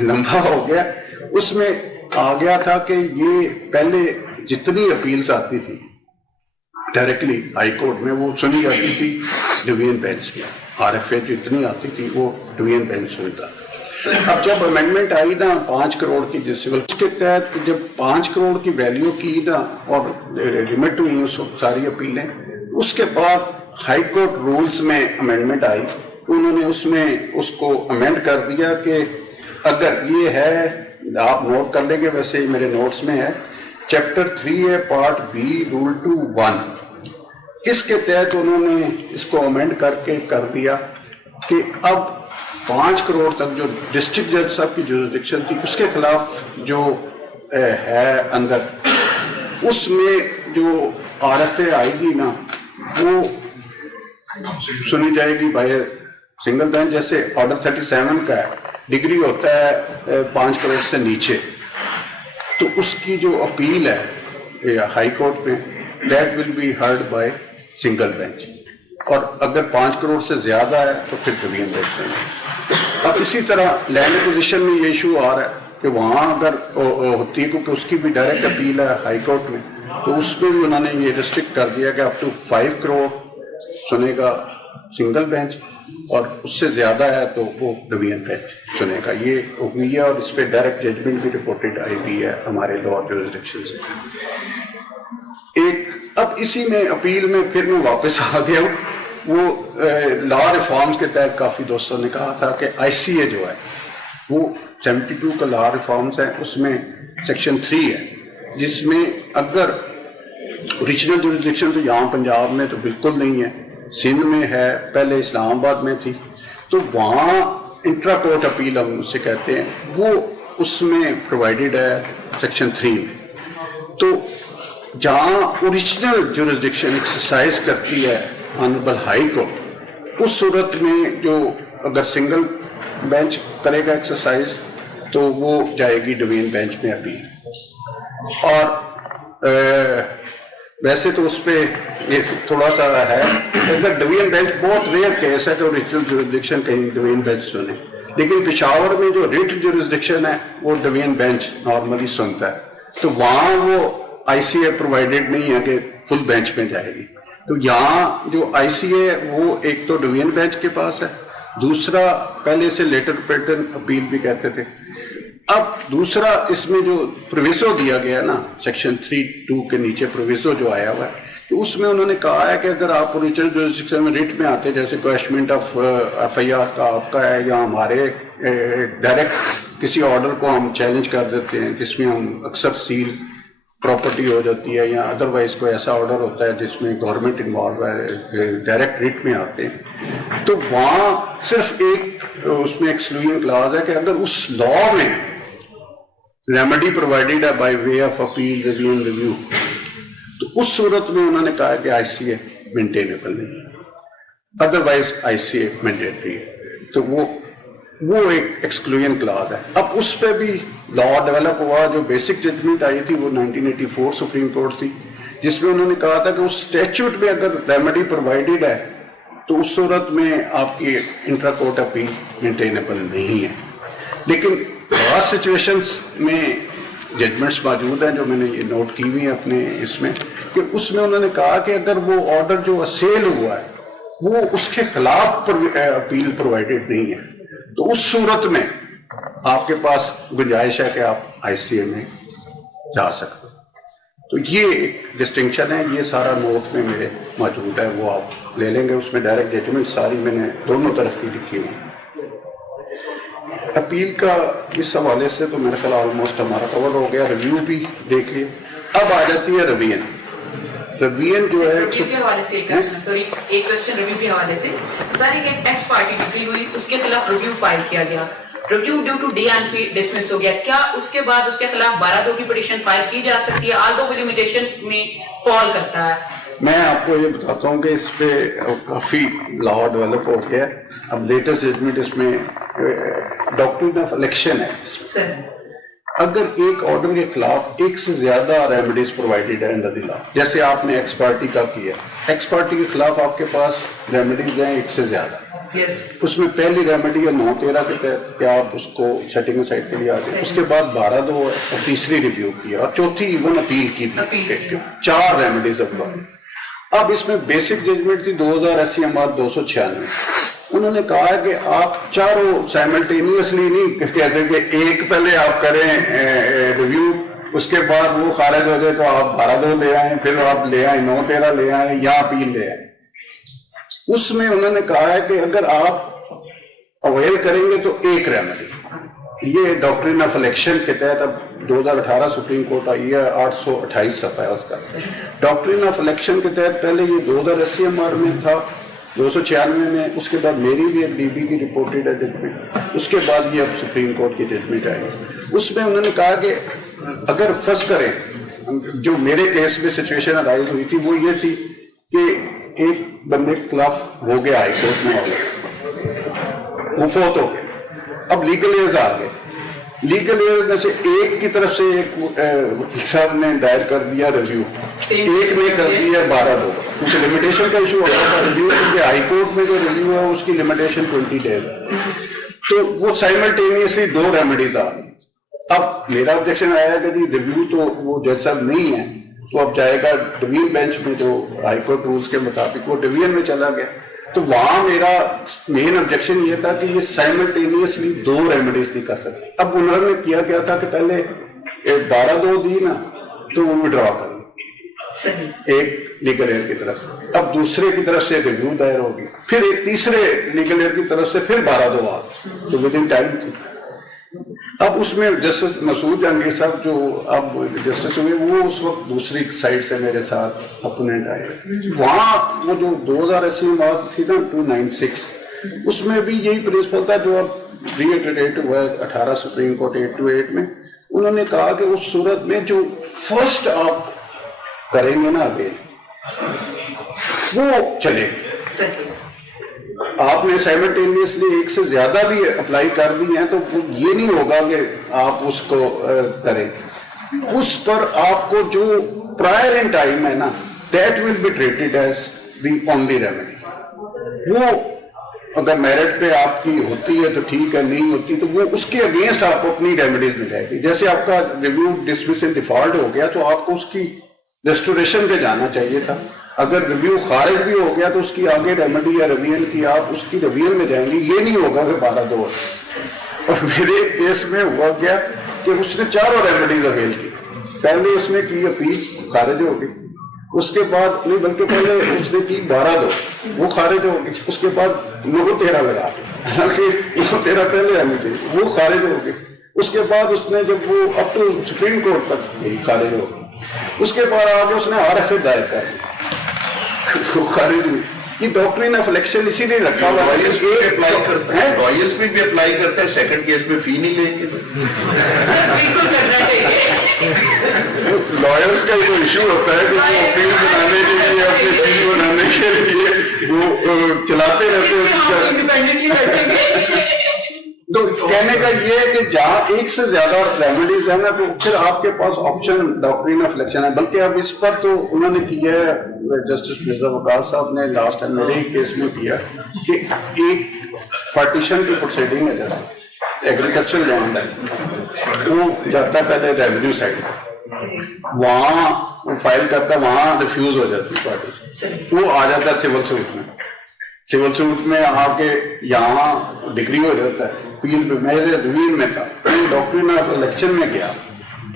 لمبا ہو گیا, اس میں آ گیا تھا کہ یہ پہلے جتنی اپیلز آتی تھی ڈائریکٹلی ہائی کورٹ میں وہ سنی جاتی تھی ڈویژن بینچ میں. آر ایف اے جو اتنی آتی تھی وہ ڈویژن بینچ سنتا. اب جب امینڈمنٹ آئی نا 5 کروڑ کی سول, اس کے تحت جب 5 کروڑ کی ویلیو کی نا اور لمٹ ہوئی اس ساری اپیلیں, اس کے بعد ہائی کورٹ رولز میں امینڈمنٹ آئی تو انہوں نے اس میں اس کو امینڈ کر دیا کہ اگر یہ ہے, آپ نوٹ کر لیں گے ویسے میرے نوٹس میں ہے, چیپٹر 3 ہے پارٹ بی رول 2(1), اس کے تحت انہوں نے اس کو امینڈ کر کے کر دیا کہ اب 5 کروڑ تک جو ڈسٹرکٹ جج صاحب کی جورسڈکشن تھی اس کے خلاف جو ہے اندر, اس میں جو آر ایف اے آئے گی نا وہ سنی جائے گی بائی سنگل بینچ. جیسے آرڈر 37 کا ہے, ڈگری ہوتا ہے 5 کروڑ سے نیچے, تو اس کی جو اپیل ہے ہائی کورٹ میں that will be heard by single bench, اور اگر 5 کروڑ سے زیادہ ہے تو پھر ڈویژن بینچ میں. اب اسی طرح لینڈ ایکوزیشن میں یہ ایشو آ رہا ہے کہ وہاں اگر ہوتی ہے کیونکہ اس کی بھی ڈائریکٹ اپیل ہے ہائی کورٹ میں, تو اس میں بھی انہوں نے یہ ریسٹرکٹ کر دیا کہ اپ ٹو 5 کروڑ سنے گا سنگل بینچ اور اس سے زیادہ ہے تو وہ ڈویژن بینچ سنے گا. یہ ہوئی ہے اور اس پہ ڈائریکٹ ججمنٹ بھی رپورٹڈ آئی ہوئی ہے ہمارے لا جورسڈکشن سے. ایک اب اسی میں اپیل میں پھر میں واپس آ گیا ہوں, وہ لا ریفارمز کے تحت کافی دوستوں نے کہا تھا کہ آئی سی اے جو ہے وہ 72 کا لا ریفارمز ہے, اس میں سیکشن 3 ہے جس میں اگر اوریجنل جورسڈکشن تو یہاں پنجاب میں تو بالکل نہیں ہے, سندھ میں ہے, پہلے اسلام آباد میں تھی, تو وہاں انٹرا کورٹ اپیل ہم اسے کہتے ہیں, وہ اس میں پرووائڈیڈ ہے سیکشن 3 میں. تو جہاں اوریجنل جورسڈکشن ایکسرسائز کرتی ہے آنریبل ہائی کورٹ, اس صورت میں جو اگر سنگل بینچ کرے گا ایکسرسائز تو وہ جائے گی ڈویژن بینچ میں اپیل. اور ویسے تو اس پہ یہ تھوڑا سا ہے, اگر ڈویژن بینچ بہت ریئر کیس ہے کہ اوریجنل جورسڈکشن کہیں ڈویژن بینچ سنے, لیکن پشاور میں جو ریٹ جورسڈکشن ہے وہ ڈویژن بینچ نارملی سنتا ہے, تو وہاں وہ آئی سی اے پرووائڈیڈ نہیں ہے کہ فل بینچ میں جائے گی. تو یہاں جو آئی سی اے وہ ایک تو ڈویژن بینچ کے پاس ہے, دوسرا پہلے سے لیٹر پیٹرن اپیل بھی کہتے تھے. اب دوسرا اس میں جو پروویسو دیا گیا نا سیکشن 3(2) کے نیچے پروویسو جو آیا ہوا ہے تو اس میں انہوں نے کہا ہے کہ اگر آپ اوریجنل جوریسڈکشن میں ریٹ میں آتے جیسے کویشمنٹ آف ایف آئی آر کا آپ کا ہے یا ہمارے ڈائریکٹ کسی آرڈر کو ہم چیلنج کر دیتے ہیں جس میں ہم اکثر سیل پراپرٹی ہو جاتی ہے یا ادروائز کوئی ایسا آرڈر ہوتا ہے جس میں گورنمنٹ انوالو ہے ڈائریکٹ ریٹ میں آتے ہیں تو وہاں صرف ایک اس میں ایکسکلوژن کلاز ہے کہ اگر اس لا میں ریمیڈی پرووائڈیڈ ہے by way of appeal review تو اس صورت میں انہوں نے کہا کہ آئی سی اے مینٹینیبل نہیں ہے otherwise I C a mandatory ہے تو وہ ایک ایکسکلوژن کلاز ہے. اب اس پہ بھی لا ڈیولپ ہوا. جو بیسک ججمنٹ آئی تھی وہ 1984 سپریم کورٹ تھی جس میں انہوں نے کہا تھا کہ اس اسٹیچوٹ میں اگر ریمیڈی پرووائڈیڈ ہے تو اس صورت میں آپ کی انٹرا کورٹ اپیل مینٹینیبل نہیں ہے. لیکن بعض سچویشنس میں ججمنٹس موجود ہیں جو میں نے یہ نوٹ کی ہوئی ہیں اپنے اس میں کہ اس میں انہوں نے کہا کہ اگر وہ آرڈر جو اسیل ہوا ہے وہ اس کے خلاف اپیل پرووائڈیڈ نہیں ہے تو اس صورت میں آپ کے پاس گنجائش ہے کہ آپ آئی سی اے میں جا سکتے. تو یہ ایک ڈسٹنکشن ہے. یہ سارا نوٹ میں میرے موجود ہے وہ آپ لے لیں گے. اس میں ڈائریکٹ ججمنٹ ساری میں نے دونوں طرف کی لکھی ہوئی. اپیل کا اس حوالے سے تو میرا خیال آلموسٹ ہمارا کور ہو گیا. ریویو بھی دیکھ لیے. اب آ جاتی ہے روین. روین جو ہے ریویو کے حوالے سے ایک کوسچن ریویو کے حوالے سے سر ایک ٹیکس پارٹی ڈگری ہوئی اس کے خلاف ریویو فائل کیا گیا. Review due to D and P dismiss ہو گیا. کیا اس کے بعد اس کے خلاف 12(2) کی پٹیشن فائل کی جا سکتی ہے آلدو وہ لمیٹیشن میں فال کرتا ہے؟ میں آپ کو یہ بتاتا ہوں کہ اس پہ کافی لا ڈیولپ ہو گیا. اب لیٹسٹ ججمنٹ اس میں ڈاکٹرن آف الیکشن ہے. سر اگر ایک آرڈر کے خلاف ایک سے زیادہ ریمیڈیز پرووائڈیڈ ہے انڈر دی لا, جیسے آپ نے ایکس پارٹی کا کیا, ایکس پارٹی کے خلاف آپ کے پاس ریمیڈیز ہیں ایک سے زیادہ. اس میں پہلی ریمیڈی ہے 9(13) کے تحت کہ آپ اس کو سیٹنگ سائٹ کے لیے آ گئے. اس کے بعد 12(2) ہے اور تیسری ریویو کی اور چوتھی ایون اپیل کی بھی. 4 ریمیڈیز اب اس میں بیسک ججمنٹ تھی 2000 SCMR 296. انہوں نے کہا کہ آپ چاروں سائملٹینیسلی نہیں کہتے کہ ایک پہلے آپ کریں ریویو اس کے بعد وہ خارج ہو جائے تو آپ 12(2) لے آئیں, پھر آپ لے آئیں 9(13) لے آئیں یا اپیل لے آئیں. اس میں انہوں نے کہا ہے کہ اگر آپ اویل کریں گے تو ایک ریمیڈی. یہ ڈاکٹرن آف الیکشن کے تحت اب 2018 سپریم کورٹ آئی ہے 828 صفحہ ہے اس کا. ڈاکٹرن آف الیکشن کے تحت پہلے یہ 2000 SCMR میں تھا 296 میں. اس کے بعد میری بھی ایک DB کی رپورٹڈ ہے ججمنٹ. اس کے بعد یہ اب سپریم کورٹ کی ججمنٹ آئی. اس میں انہوں نے کہا کہ اگر فرض کریں جو میرے کیس میں سچویشن ارائز ہوئی تھی وہ یہ تھی کہ ایک بندے کے خلاف ہو گیا ہائی کورٹ میں وہ فوت ہو گئے. اب لیگل ایئرز آ گئے. لیگل ایئر میں سے ایک کی طرف سے ایک وکیل صاحب نے دائر کر دیا ریویو, ایک نے کر دیا 12(2). کیونکہ لمیٹیشن کا ایشو ہوتا تھا ریویو, کیونکہ ہائی کورٹ میں جو ریویو ہے اس کی لمیٹیشن 20 days ہے. تو وہ سائملٹینیسلی 2 ریمیڈیز آ گئی. اب میرا آبجیکشن آیا کہ جی ریویو تو وہ جج صاحب نہیں ہے تو اب جائے گا ڈویژن بینچ میں جو ہائی کورٹ رولز کے مطابق وہ ڈویژن میں چلا گیا. تو وہاں میرا مین آبجیکشن یہ تھا کہ یہ سائملٹینیسلی 2 ریمیڈیز نہیں کر سکتے. اب انہوں نے کیا تھا کہ پہلے 12(2) دی نا تو وہ وڈرا کر لی ایک لیگل ایئر کی طرف سے. اب دوسرے کی طرف سے ریویو دائر ہوگی, پھر ایک تیسرے لیگل ایئر کی طرف سے پھر 12(2) آ گئی. تو ود ان ٹائم تھی. اب اس میں جسٹس مسعود جہانگیر صاحب جو اب جسٹس ہوئے وہ اس وقت دوسری سائڈ سے میرے ساتھ اپوننٹ آئے. وہاں وہ جو 2000 SCMR تھی نا 296 اس میں بھی یہی پرنسپل تھا جو اب ری ایٹریٹ ہوا ہے 18 سپریم کورٹ 828 میں. انہوں نے کہا کہ اس صورت میں جو فرسٹ آپ کریں گے نا ابھی وہ چلے. آپ نے سائملٹینیسلی ایک سے زیادہ بھی اپلائی کر دی ہیں تو یہ نہیں ہوگا کہ آپ اس کو کریں. اس پر آپ کو جو پرائر ان ٹائم ہے نا that will be treated as the only remedy. وہ اگر میرٹ پہ آپ کی ہوتی ہے تو ٹھیک ہے, نہیں ہوتی تو وہ اس کے اگینسٹ آپ کو اپنی ریمیڈیز مل جائے گی. جیسے آپ کا ریویو ڈسمس ان ڈیفالٹ ہو گیا تو آپ کو اس کی ریسٹوریشن پہ جانا چاہیے تھا. اگر ریویو خارج بھی ہو گیا تو اس کی آگے ریمیڈی یا ریویژن کی آپ اس کی ریویژن میں جائیں گے. یہ نہیں ہوگا کہ 12(2). اور میرے کیس میں ہوا گیا کہ اس نے 4 ریمیڈیز اویل کی. پہلے اس نے کی اپیل خارج ہو گئی, اس کے بعد نہیں بلکہ پہلے اس نے کی 12-2 وہ خارج ہو گئی، اس کے بعد 9-13 لگا، حالانکہ 9-13 پہلے آنی تھی، وہ خارج ہو گئی۔ اس کے بعد اس نے جب وہ اپ ٹو سپریم کورٹ تک گئی خارج ہو گئی، اس کے بعد آگے اس نے RFA دائر کر دی، وہ خارج ہوئی۔ یہ ڈاکٹرین آف الیکشن اسی لیے رکھا ہوا ہے، لائرس بھی اپلائی کرتے ہیں، لائرس بھی اپلائی کرتے ہیں، سیکنڈ کیس میں فی نہیں لیں گے۔ سر بالکل کرنا چاہیے۔ لائرس کا جو ایشو ہوتا ہے کہ وہ اپیل بنانے کے لیے اپنے فیل بنانے کے لیے وہ چلاتے رہتے ہیں۔ انڈیپینڈنٹلی بیٹھیں گے۔ تو کہنے کا یہ ہے کہ جہاں ایک سے زیادہ ریمیڈیز ہیں نا تو پھر آپ کے پاس آپشن ڈاکٹرین آف الیکشن ہے، بلکہ اب اس پر تو انہوں نے کیا ہے، جسٹس مرزا وقاص صاحب نے لاسٹ ٹائم میرے ہی کیس میں کیا کہ ایک پارٹیشن کی پروسیڈنگ ہے، جیسے ایگریکلچر لینڈ ہے وہ جاتا ہے پہلے ریونیو سائڈ، وہاں وہ فائل کرتا ہے، وہاں ریفیوز ہو جاتی ہے پارٹی، وہ آ جاتا ہے سول سوٹ میں، سول سوٹ میں آ کے یہاں ڈگری ہو جاتا ہے۔ میرے ریویو میں تھا ڈاکٹرین آف الیکشن میں کیا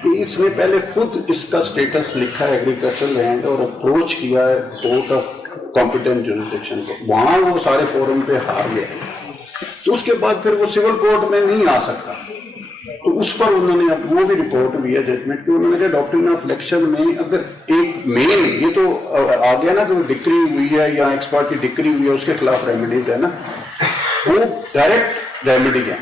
کہ اس نے پہلے خود اس کا سٹیٹس لکھا ہے ایگریکلچر لینڈ اور اپروچ کیا ہے کورٹ آف کمپیٹنٹ جوریسڈکشن کو، وہاں وہ سارے فورم پہ ہار گئے، تو اس کے بعد پھر وہ سول کورٹ میں نہیں آ سکتا، تو اس پر انہوں نے وہ بھی رپورٹ بھی ہے ججمنٹ کہ انہوں نے کہا ڈاکٹرین آف الیکشن میں اگر ایک مین یہ تو آ گیا نا جو ڈکری ہوئی ہے یا ایکسپرٹ کی ڈکری ہوئی ہے اس کے خلاف ریمیڈیز ہے نا، وہ ڈائریکٹ ریمیڈی ہے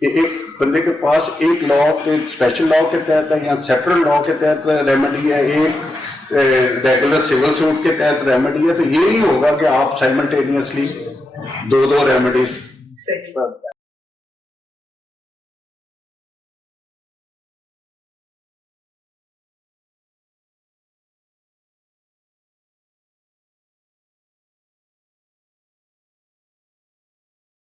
کہ ایک بندے کے پاس ایک لا کے اسپیشل لا کے تحت ہے یا سیپریٹ لا کے تحت ریمیڈی ہے، ایک ریگولر سول سوٹ کے تحت ریمیڈی ہے، تو یہ نہیں ہوگا کہ آپ سائملٹینیسلی دو ریمیڈیز